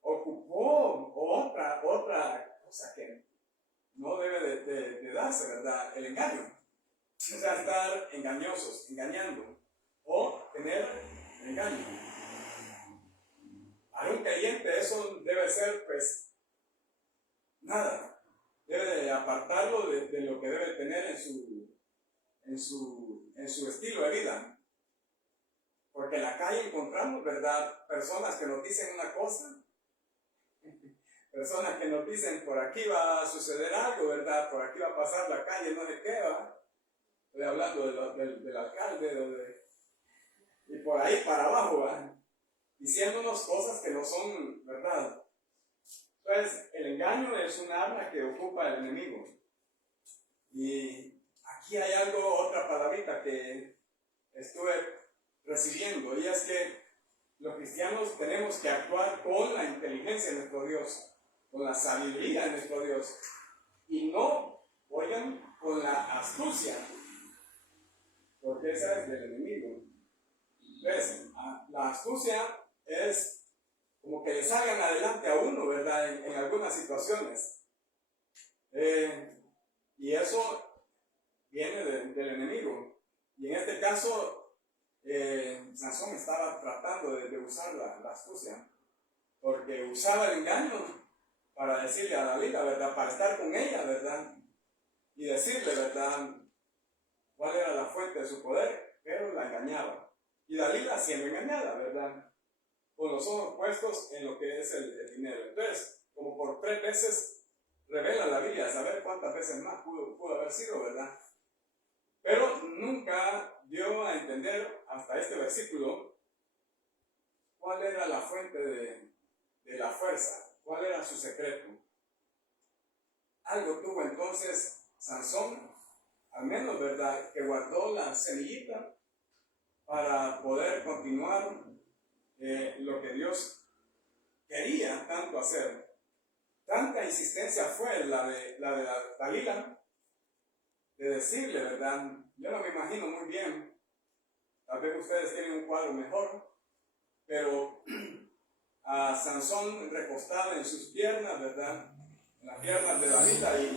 ocupó otra cosa que no debe de darse, ¿verdad? El engaño. O sea, estar engañosos, engañando, o tener engaño. Para un creyente eso debe ser, pues, nada. Debe de apartarlo de lo que debe tener en su estilo de vida. Porque en la calle encontramos, ¿verdad?, personas que nos dicen una cosa, personas que nos dicen: por aquí va a suceder algo, ¿verdad? Por aquí va a pasar la calle, no sé qué, ¿va? Estoy hablando del alcalde, y por ahí para abajo, ¿va? Diciéndonos cosas que no son verdad. Entonces, el engaño es un arma que ocupa el enemigo. Y aquí hay otra palabrita que estuve recibiendo, y es que los cristianos tenemos que actuar con la inteligencia de nuestro Dios, con la sabiduría de nuestro Dios, y no, oigan, con la astucia, porque esa es del enemigo. Entonces, la astucia es como que le salgan adelante a uno, ¿verdad? En algunas situaciones. Y eso viene del enemigo. Y en este caso, Sansón estaba tratando de usar la astucia, porque usaba el engaño para decirle a Dalila, ¿verdad? Para estar con ella, ¿verdad? Y decirle, ¿verdad?, cuál era la fuente de su poder, pero la engañaba. Y Dalila siendo engañada, ¿verdad?, con los ojos puestos en lo que es el dinero. Entonces, como por 3 veces revela la Biblia, saber cuántas veces más pudo haber sido, ¿verdad? Pero nunca dio a entender hasta este versículo cuál era la fuente de la fuerza, cuál era su secreto. Algo tuvo entonces Sansón, al menos, ¿verdad?, que guardó la semillita para poder continuar lo que Dios quería tanto hacer. Tanta insistencia fue la de Dalila, de decirle, ¿verdad? Yo no me imagino muy bien, tal vez ustedes tienen un cuadro mejor, pero a Sansón recostado en sus piernas, ¿verdad? En las piernas de Dalila y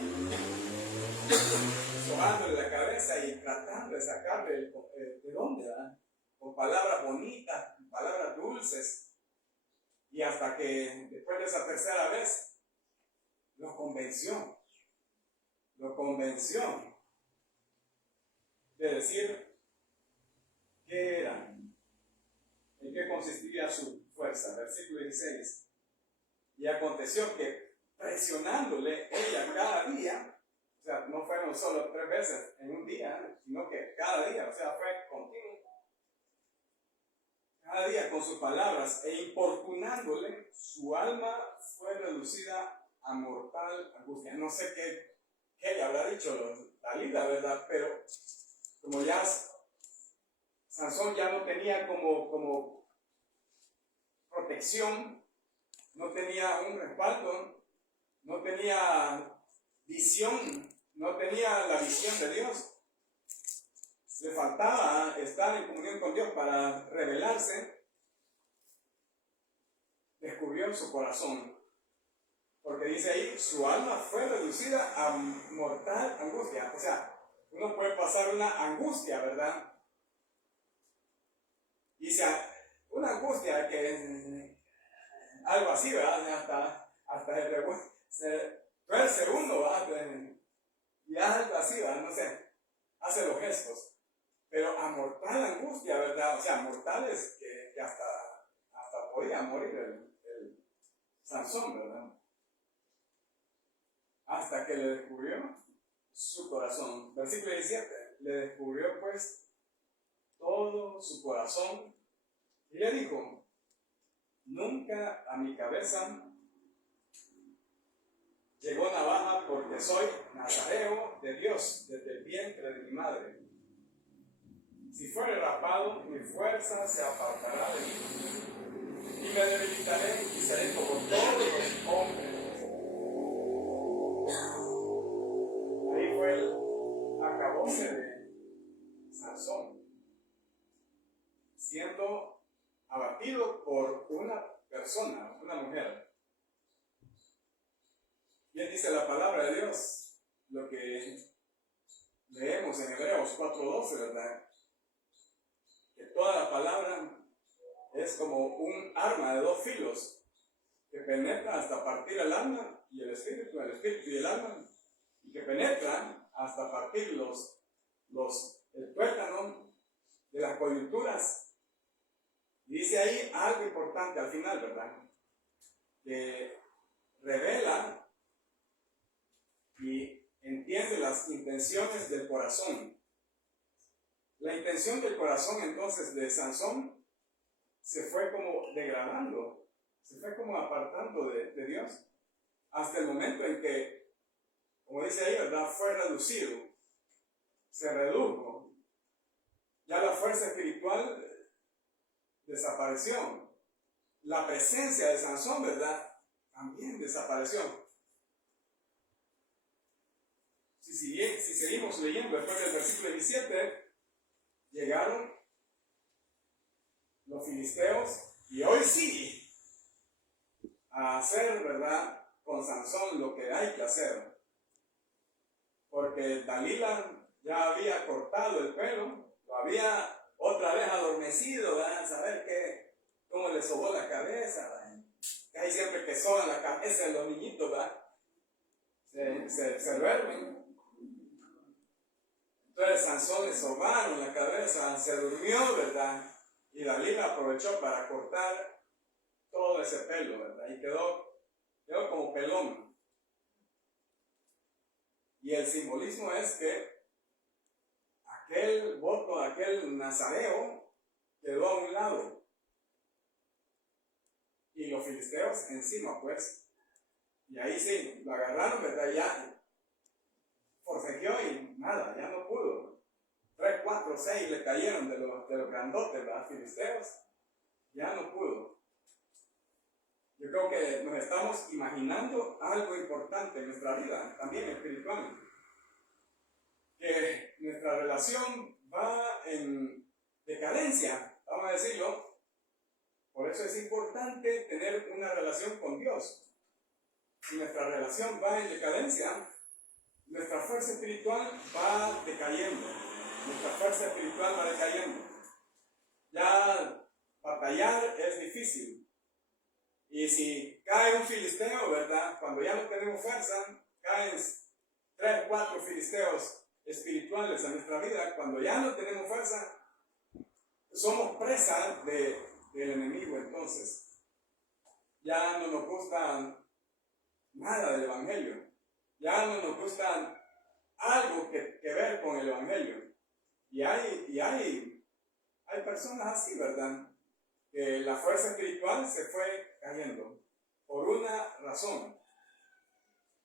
sobándole la cabeza y tratando de sacarle de dónde, ¿verdad? Con palabras bonitas, palabras dulces, y hasta que después de esa tercera vez lo convenció de decir qué era, en qué consistía su fuerza. Versículo 16. Y aconteció que presionándole ella cada día, o sea, no fueron solo 3 veces en un día, sino que cada día, o sea, fue continuo, cada día con sus palabras e importunándole, su alma fue reducida a mortal angustia. No sé qué le habrá dicho Dalila, ¿verdad? Pero como ya Sansón ya no tenía como protección, no tenía un respaldo, no tenía visión, no tenía la visión de Dios. Le faltaba estar en comunión con Dios para revelarse. Descubrió su corazón, porque dice ahí, su alma fue reducida a mortal angustia. O sea, uno puede pasar una angustia, ¿verdad? Y una angustia que algo así, ¿verdad? Hasta se tuerce uno, ¿verdad? Y algo así, ¿verdad? No sé, hace los gestos. Pero a mortal angustia, ¿verdad? O sea, mortales que hasta podía morir el Sansón, ¿verdad? Hasta que le descubrió su corazón. Versículo 17. Le descubrió pues todo su corazón y le dijo: nunca a mi cabeza llegó navaja, porque soy nazareo de Dios desde el vientre de mi madre. Si fuere rapado, mi fuerza se apartará de mí, y me debilitaré y seré como todos los hombres. Ahí fue el acabose de Sansón, siendo abatido por una persona, una mujer. Bien dice la palabra de Dios, lo que leemos en Hebreos 4:12, ¿verdad? Que toda la palabra es como un arma de 2 filos que penetra hasta partir el alma y el espíritu y el alma, y que penetra hasta partir el tuétano de las coyunturas. Y dice ahí algo importante al final, ¿verdad? Que revela y entiende las intenciones del corazón. La intención del corazón entonces de Sansón se fue como degradando, se fue como apartando de Dios, hasta el momento en que, como dice ahí, ¿verdad?, fue reducido, se redujo. Ya la fuerza espiritual desapareció. La presencia de Sansón, ¿verdad?, también desapareció. Si seguimos leyendo después del versículo 17, llegaron los filisteos y hoy sí a hacer, ¿verdad?, con Sansón lo que hay que hacer, porque Dalila ya había cortado el pelo, lo había otra vez adormecido, ¿verdad?, saber cómo le sobó la cabeza, ¿verdad? Que hay siempre que soban la cabeza de los niñitos, ¿verdad?, se duermen. Entonces Sansón le sobaron la cabeza, se durmió, ¿verdad? Y Dalila aprovechó para cortar todo ese pelo, ¿verdad? Y quedó como pelón. Y el simbolismo es que aquel voto, aquel nazareo, quedó a un lado. Y los filisteos encima, pues. Y ahí sí, lo agarraron, ¿verdad? Ya forcejeó y nada, ya no pudo. 3, 4, 6 le cayeron de los grandotes, los filisteos, ya no pudo. Yo creo que nos estamos imaginando algo importante en nuestra vida, también espiritual, que nuestra relación va en decadencia, vamos a decirlo. Por eso es importante tener una relación con Dios. Si nuestra relación va en decadencia, nuestra fuerza espiritual va decayendo. Nuestra fuerza espiritual va decayendo. Ya batallar es difícil. Y si cae un filisteo, ¿verdad? Cuando ya no tenemos fuerza, caen 3, 4 filisteos espirituales en nuestra vida. Cuando ya no tenemos fuerza, somos presa del enemigo. Entonces, ya no nos gusta nada del Evangelio. Ya no nos gusta algo que ver con el Evangelio. Y hay personas así, ¿verdad? Que la fuerza espiritual se fue cayendo por una razón.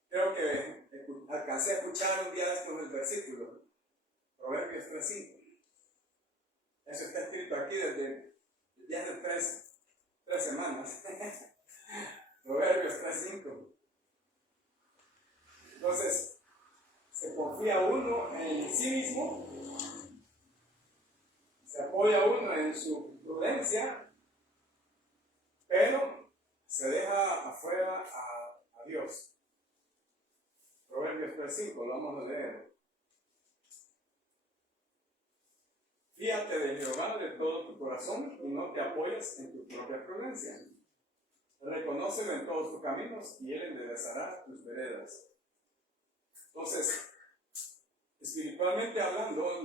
Creo que alcancé a escuchar un día después del versículo, Proverbios 3:5. Eso está escrito aquí desde hace 3 semanas. Proverbios 3:5. Entonces, se confía uno en sí mismo, se apoya uno en su prudencia, pero se deja afuera a Dios. Proverbios 3:5, lo vamos a leer. Fíate de Jehová de todo tu corazón y no te apoyes en tu propia prudencia. Reconócelo en todos tus caminos y Él enderezará tus veredas. Entonces, espiritualmente hablando,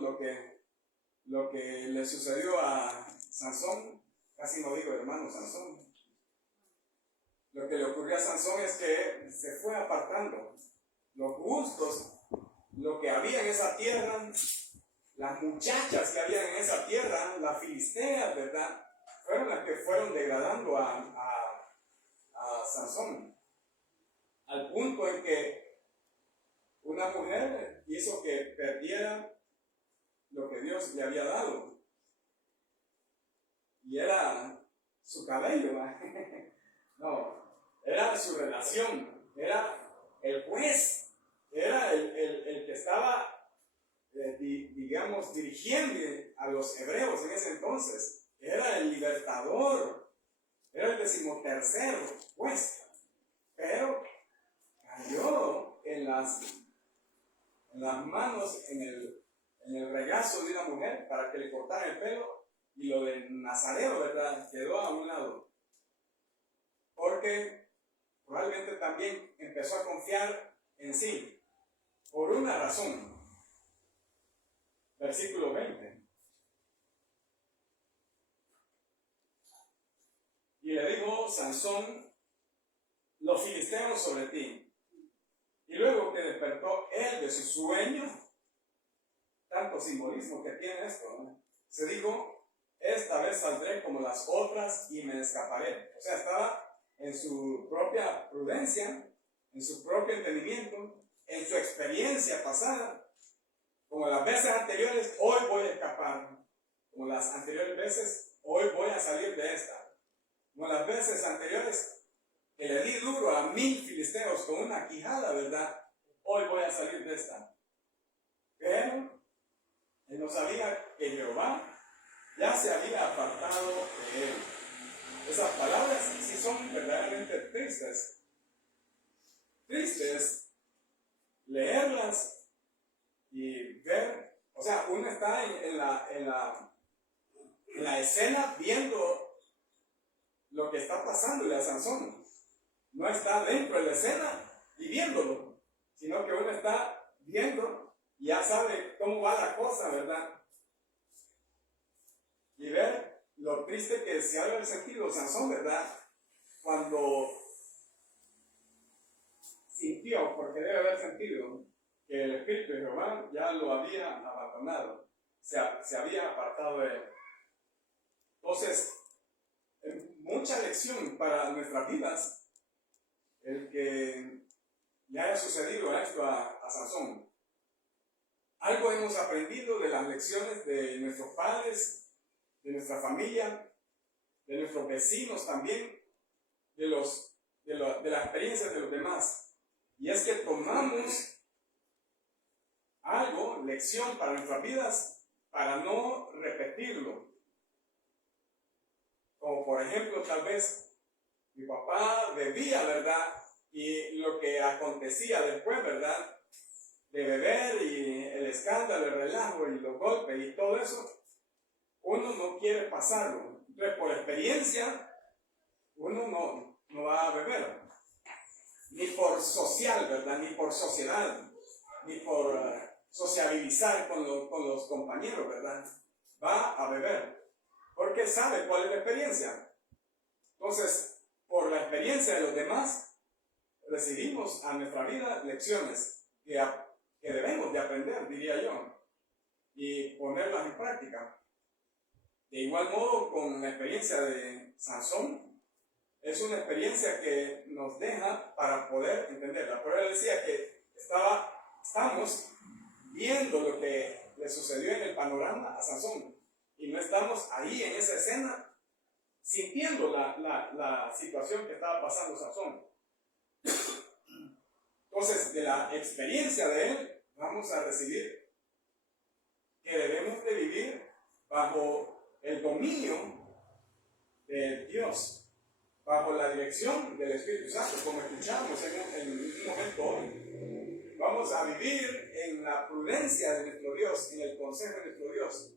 lo que le sucedió a Sansón, casi no digo hermano Sansón, lo que le ocurrió a Sansón es que se fue apartando. Los gustos, lo que había en esa tierra, las muchachas que había en esa tierra, las filisteas, ¿verdad? Fueron las que fueron degradando a Sansón, al punto en que una mujer hizo que perdiera lo que Dios le había dado. Y era su cabello, no, era su relación, era el juez, era el que estaba, digamos, dirigiendo a los hebreos en ese entonces. Era el libertador, era el 13º juez, pero cayó en las manos, en el regazo de una mujer para que le cortara el pelo, y lo de Nazareo, ¿verdad?, quedó a un lado. Porque probablemente también empezó a confiar en sí, por una razón. Versículo 20. Y le dijo Sansón: los filisteos sobre ti. Y luego que despertó él de su sueño, tanto simbolismo que tiene esto, ¿no? Se dijo: esta vez saldré como las otras y me escaparé. O sea, estaba en su propia prudencia, en su propio entendimiento, en su experiencia pasada. Como las veces anteriores, hoy voy a escapar. Como las anteriores veces, hoy voy a salir de esta. Como las veces anteriores, que le di duro a 1000 filisteos con una quijada, ¿verdad? Hoy voy a salir de esta. Pero él no sabía que Jehová ya se había apartado de él. Esas palabras sí son verdaderamente tristes. Tristes leerlas y ver. O sea, uno está en la escena viendo lo que está pasándole a Sansón. No está dentro de la escena y viéndolo, sino que uno está viendo y ya sabe cómo va la cosa, ¿verdad? Y ver lo triste que se ha de haber sentido Sansón, ¿verdad? Cuando sintió, porque debe haber sentido, que el Espíritu de Jehová ya lo había abandonado, se había apartado de él. Entonces, mucha lección para nuestras vidas el que le haya sucedido esto a Sansón. algo hemos aprendido de las lecciones de nuestros padres, de nuestra familia, de nuestros vecinos también, de las experiencias de los demás. Y es que tomamos algo, lección para nuestras vidas, para no repetirlo. Como por ejemplo, tal vez mi papá bebía, ¿verdad? Y lo que acontecía después, ¿verdad? De beber y el escándalo, el relajo y los golpes y todo eso, uno no quiere pasarlo. Entonces, por experiencia, uno no va a beber. Ni por social, ¿verdad? Ni por sociedad, ni por sociabilizar con los compañeros, ¿verdad? Va a beber. Porque sabe cuál es la experiencia. Entonces, por la experiencia de los demás, recibimos a nuestra vida lecciones que debemos de aprender, diría yo, y ponerlas en práctica. De igual modo, con la experiencia de Sansón, es una experiencia que nos deja para poder entenderla. Pero él decía que estamos viendo lo que le sucedió en el panorama a Sansón, y no estamos ahí en esa escena sintiendo la situación que estaba pasando Sansón. Entonces, de la experiencia de él, vamos a recibir que debemos de vivir bajo el dominio de Dios, bajo la dirección del Espíritu Santo, como escuchamos en un momento hoy. Vamos a vivir en la prudencia de nuestro Dios, en el consejo de nuestro Dios.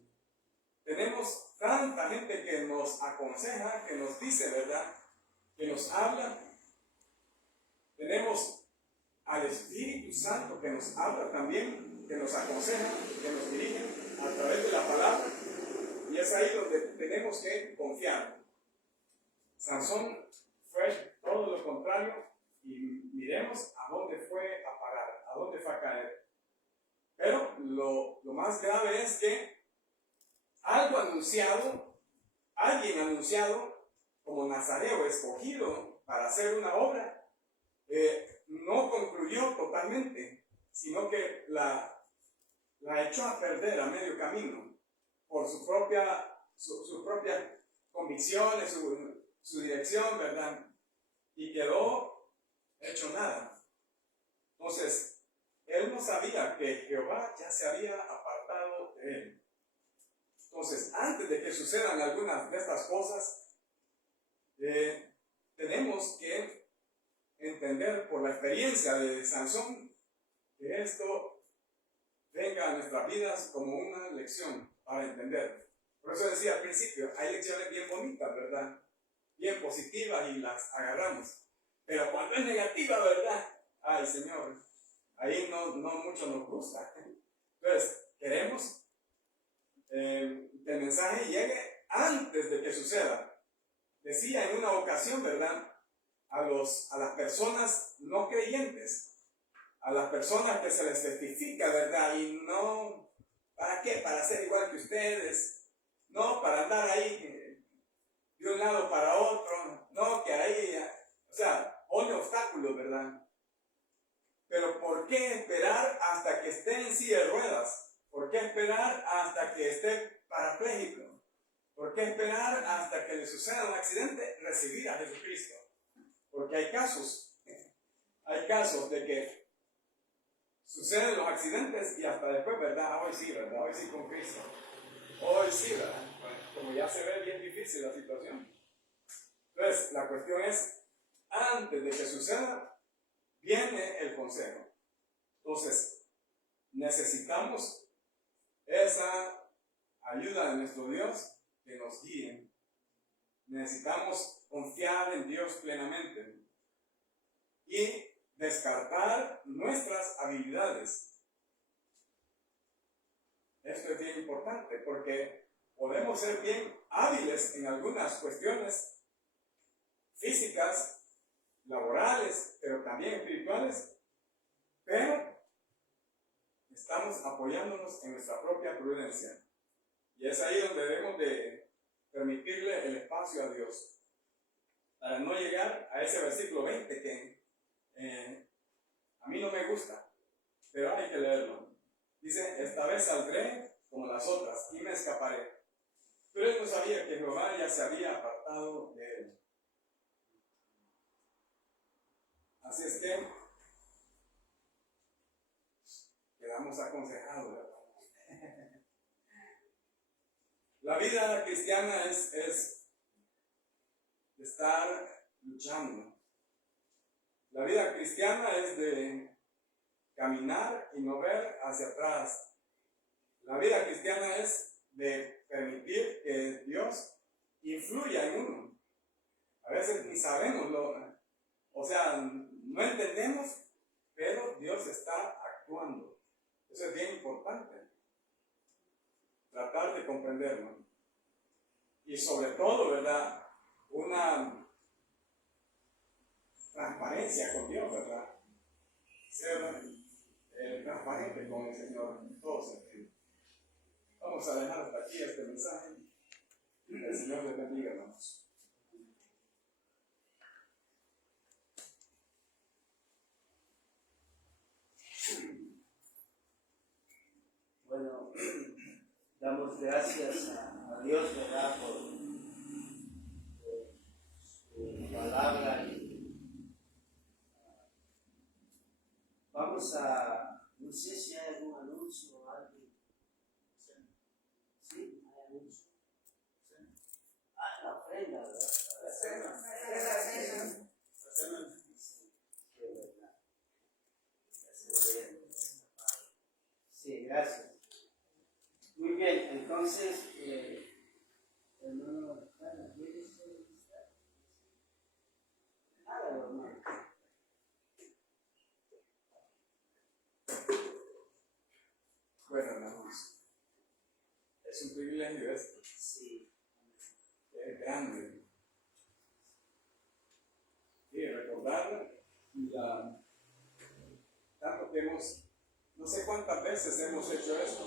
Tenemos tanta gente que nos aconseja, que nos dice, ¿verdad? Que nos habla. Tenemos al Espíritu Santo que nos habla también, que nos aconseja, que nos dirige a través de la palabra. Y es ahí donde tenemos que confiar. Sansón fue todo lo contrario, y miremos a dónde fue a parar, a dónde fue a caer. Pero lo más grave es que alguien anunciado como Nazareo, escogido para hacer una obra, no concluyó totalmente, sino que la echó a perder a medio camino por sus propias convicciones, su dirección, ¿verdad? Y quedó hecho nada. Entonces, él no sabía que Jehová ya se había apartado de él. Entonces, antes de que sucedan algunas de estas cosas, tenemos que entender por la experiencia de Sansón que esto venga a nuestras vidas como una lección para entender. Por eso decía al principio, hay lecciones bien bonitas, ¿verdad? Bien positivas y las agarramos. Pero cuando es negativa, ¿verdad? Ay, Señor, ahí no mucho nos gusta. Entonces, queremos que el mensaje llegue antes de que suceda. Decía en una ocasión, ¿verdad? A las personas no creyentes, a las personas que se les testifica, ¿verdad? Y no, ¿para qué? Para ser igual que ustedes, no para andar ahí de un lado para otro, no que ahí, o sea, pone obstáculos, ¿verdad? Pero ¿por qué esperar hasta que esté en silla de ruedas? ¿Por qué esperar hasta que esté parapléjico? ¿Por qué esperar hasta que le suceda un accidente? Recibir a Jesucristo. Porque hay casos de que suceden los accidentes y hasta después, ¿verdad? Hoy sí, ¿verdad? Hoy sí con Cristo. Hoy sí, ¿verdad? Como ya se ve bien difícil la situación. Entonces, la cuestión es, antes de que suceda, viene el consejo. Entonces, necesitamos esa ayuda de nuestro Dios que nos guíe. Necesitamos confiar en Dios plenamente y descartar nuestras habilidades. Esto es bien importante porque podemos ser bien hábiles en algunas cuestiones físicas, laborales, pero también espirituales, pero estamos apoyándonos en nuestra propia prudencia. Y es ahí donde debemos de permitirle el espacio a Dios para no llegar a ese versículo 20 que a mí no me gusta, pero hay que leerlo. Dice, esta vez saldré como las otras y me escaparé. Pero él no sabía que Jehová ya se había apartado de él. Así es que quedamos aconsejados, ¿verdad? La vida cristiana es estar luchando. La vida cristiana es de caminar y no ver hacia atrás. La vida cristiana es de permitir que Dios influya en uno. A veces ni sabemos o sea, no entendemos, pero Dios está actuando. Eso es bien importante. Tratar de comprenderlo. Y sobre todo, ¿verdad? Una transparencia con Dios, ¿verdad? Ser transparente con el Señor en todo sentido. Vamos a dejar hasta aquí este mensaje. El Señor les bendiga, hermanos. Bueno, damos gracias a Dios, ¿verdad? Por su palabra. Vamos a, no sé si hay algún anuncio o algo. ¿Sí? ¿Hay anuncio? Ah, la ofrenda, ¿verdad? La cena. Sí, gracias. Muy bien, entonces, hermano, ¿quieres estar? Hágalo, hermano. Bueno, hermanos, es un privilegio esto. Sí. Es grande. Y recordar tanto que no sé cuántas veces hemos hecho esto,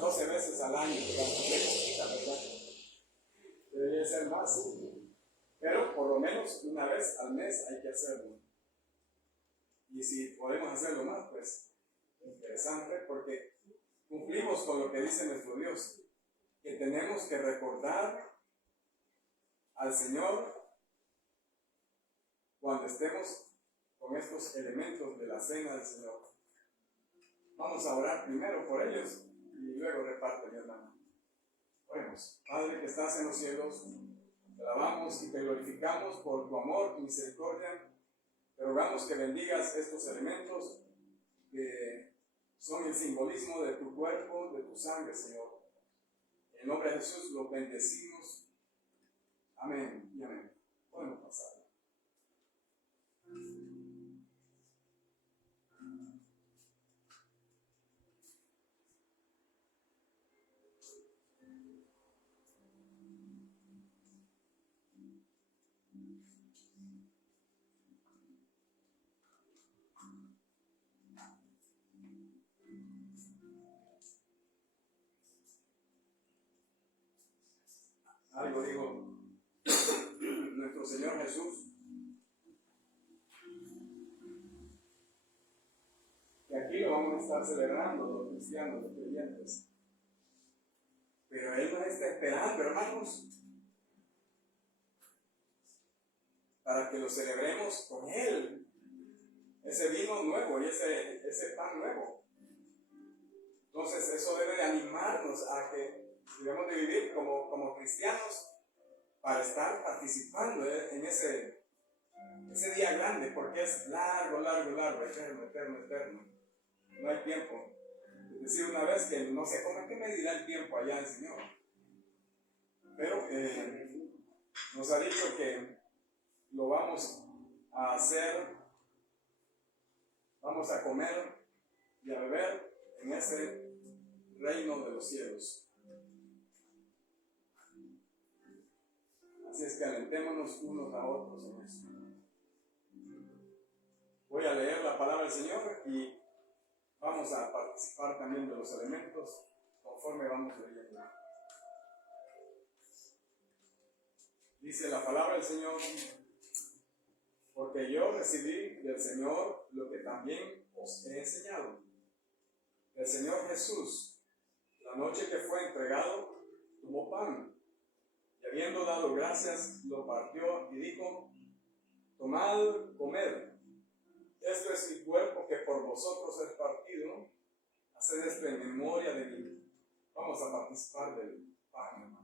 12 veces al año, ¿verdad? Debería ser más, pero por lo menos una vez al mes hay que hacerlo. Y si podemos hacerlo más, pues interesante, porque cumplimos con lo que dice nuestro Dios, que tenemos que recordar al Señor cuando estemos con estos elementos de la cena del Señor. Vamos a orar primero por ellos y luego reparte, mi hermano. Oremos. Padre que estás en los cielos, te alabamos y te glorificamos por tu amor y misericordia. Te rogamos que bendigas estos elementos que son el simbolismo de tu cuerpo, de tu sangre, Señor. En el nombre de Jesús los bendecimos. Amén y amén. Podemos pasar. Algo dijo nuestro Señor Jesús, que aquí lo vamos a estar celebrando los cristianos, los creyentes, pero Él nos está esperando, hermanos, para que lo celebremos con Él, ese vino nuevo y ese pan nuevo. Entonces eso debe de animarnos a que debemos de vivir como cristianos para estar participando en ese día grande, porque es largo, eterno. No hay tiempo. Es decir, una vez que no sé cómo es que me dirá el tiempo allá el Señor. Pero nos ha dicho que lo vamos a hacer, vamos a comer y a beber en ese reino de los cielos. Así es que alentémonos unos a otros en eso. Voy a leer la palabra del Señor y vamos a participar también de los elementos conforme vamos leyendo. Dice la palabra del Señor: porque yo recibí del Señor lo que también os he enseñado, El Señor Jesús, la noche que fue entregado, tomó pan y habiendo dado gracias, lo partió y dijo: tomad, comed, esto es mi cuerpo que por vosotros es partido, haced esto en memoria de mí. Vamos a participar del pan, hermanos.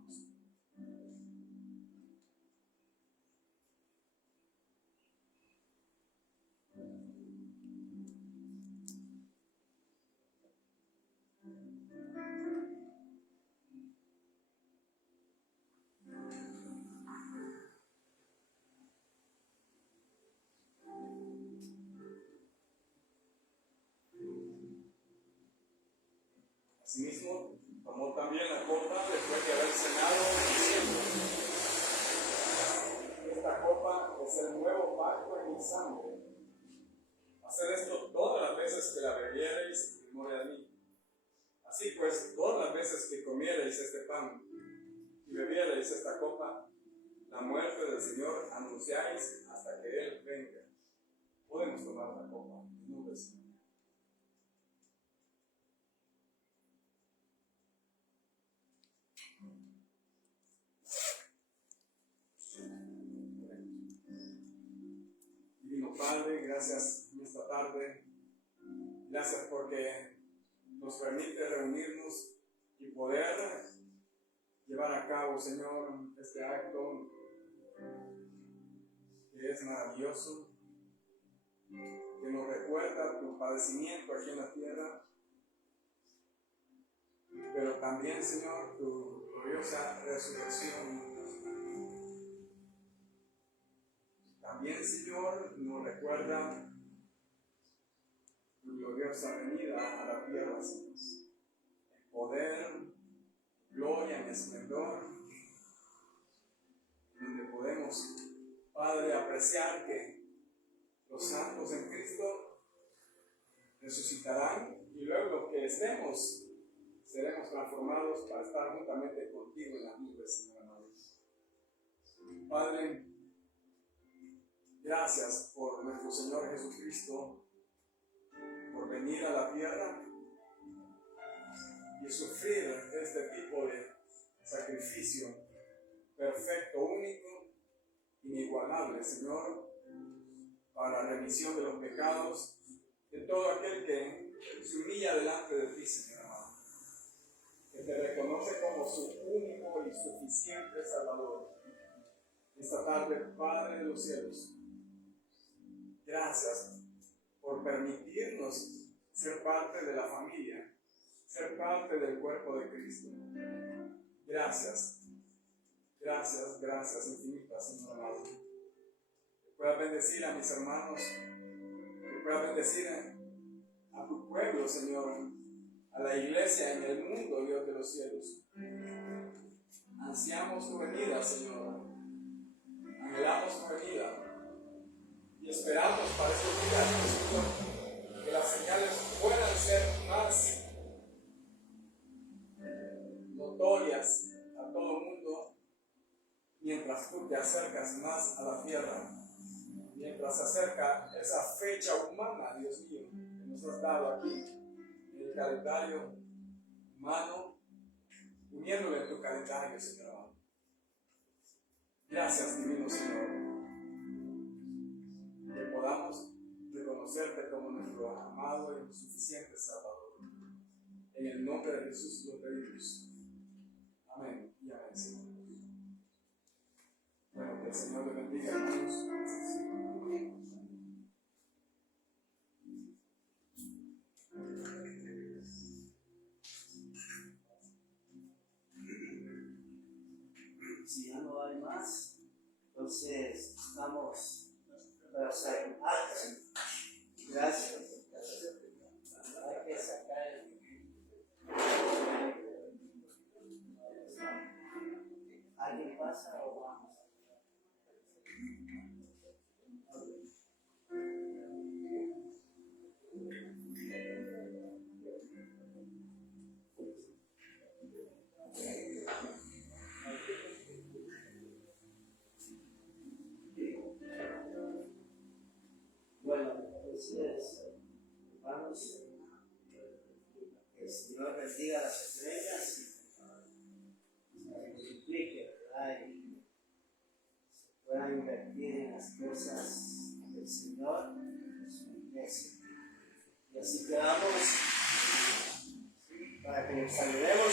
Asimismo, tomó también la copa después de haber cenado, diciendo: esta copa es el nuevo pacto en mi sangre. Haced esto todas las veces que la bebiereis en memoria de mí. Así pues, todas las veces que comiereis este pan y bebiereis esta copa, la muerte del Señor anunciáis hasta que Él venga. Podemos tomar la copa en nombre del Señor. Divino Padre, gracias en esta tarde. Gracias porque nos permite reunirnos y poder llevar a cabo, Señor, este acto que es maravilloso, que nos recuerda tu padecimiento aquí en la tierra, pero también, Señor, tu gloriosa resurrección. También, Señor, nos recuerda tu gloriosa venida a la tierra, Señor, en poder, gloria, en esplendor, donde podemos, Padre, apreciar que los santos en Cristo resucitarán y luego los que estemos seremos transformados para estar juntamente contigo en las nubes, Señor amado. Padre, gracias por nuestro Señor Jesucristo, por venir a la tierra y sufrir este tipo de sacrificio perfecto, único, inigualable, Señor, para remisión de los pecados de todo aquel que se humilla delante de ti, Señor amado, que te reconoce como su único y suficiente Salvador. Esta tarde, Padre de los cielos, gracias por permitirnos ser parte de la familia, ser parte del cuerpo de Cristo. Gracias, gracias, gracias infinitas, Señor amado. Que puedas bendecir a mis hermanos, que puedas bendecir a tu pueblo, Señor, a la iglesia en el mundo, Dios de los cielos. Ansiamos tu venida, Señor. Anhelamos tu venida. Y esperamos para estos días, Señor, que las señales puedan ser más notorias a todo el mundo mientras tú te acercas más a la tierra, mientras se acerca esa fecha humana, Dios mío, que nos has dado aquí en el calendario humano, uniéndole en tu calendario, Señor amado. Gracias, divino Señor, que podamos reconocerte como nuestro amado y suficiente Salvador. En el nombre de Jesús lo pedimos. Amén y amén, Señor. Bueno, que el Señor le bendiga, hermanos. Si ya no hay más, entonces vamos a hacer arte. Gracias. Hay que sacar ¿alguien pasa o vamos? Bueno, entonces vamos. el Señor bendiga las estrellas y se multiplique, ¿verdad? Y se puedan invertir en las cosas del Señor, en su iglesia. Y así quedamos para que examinemos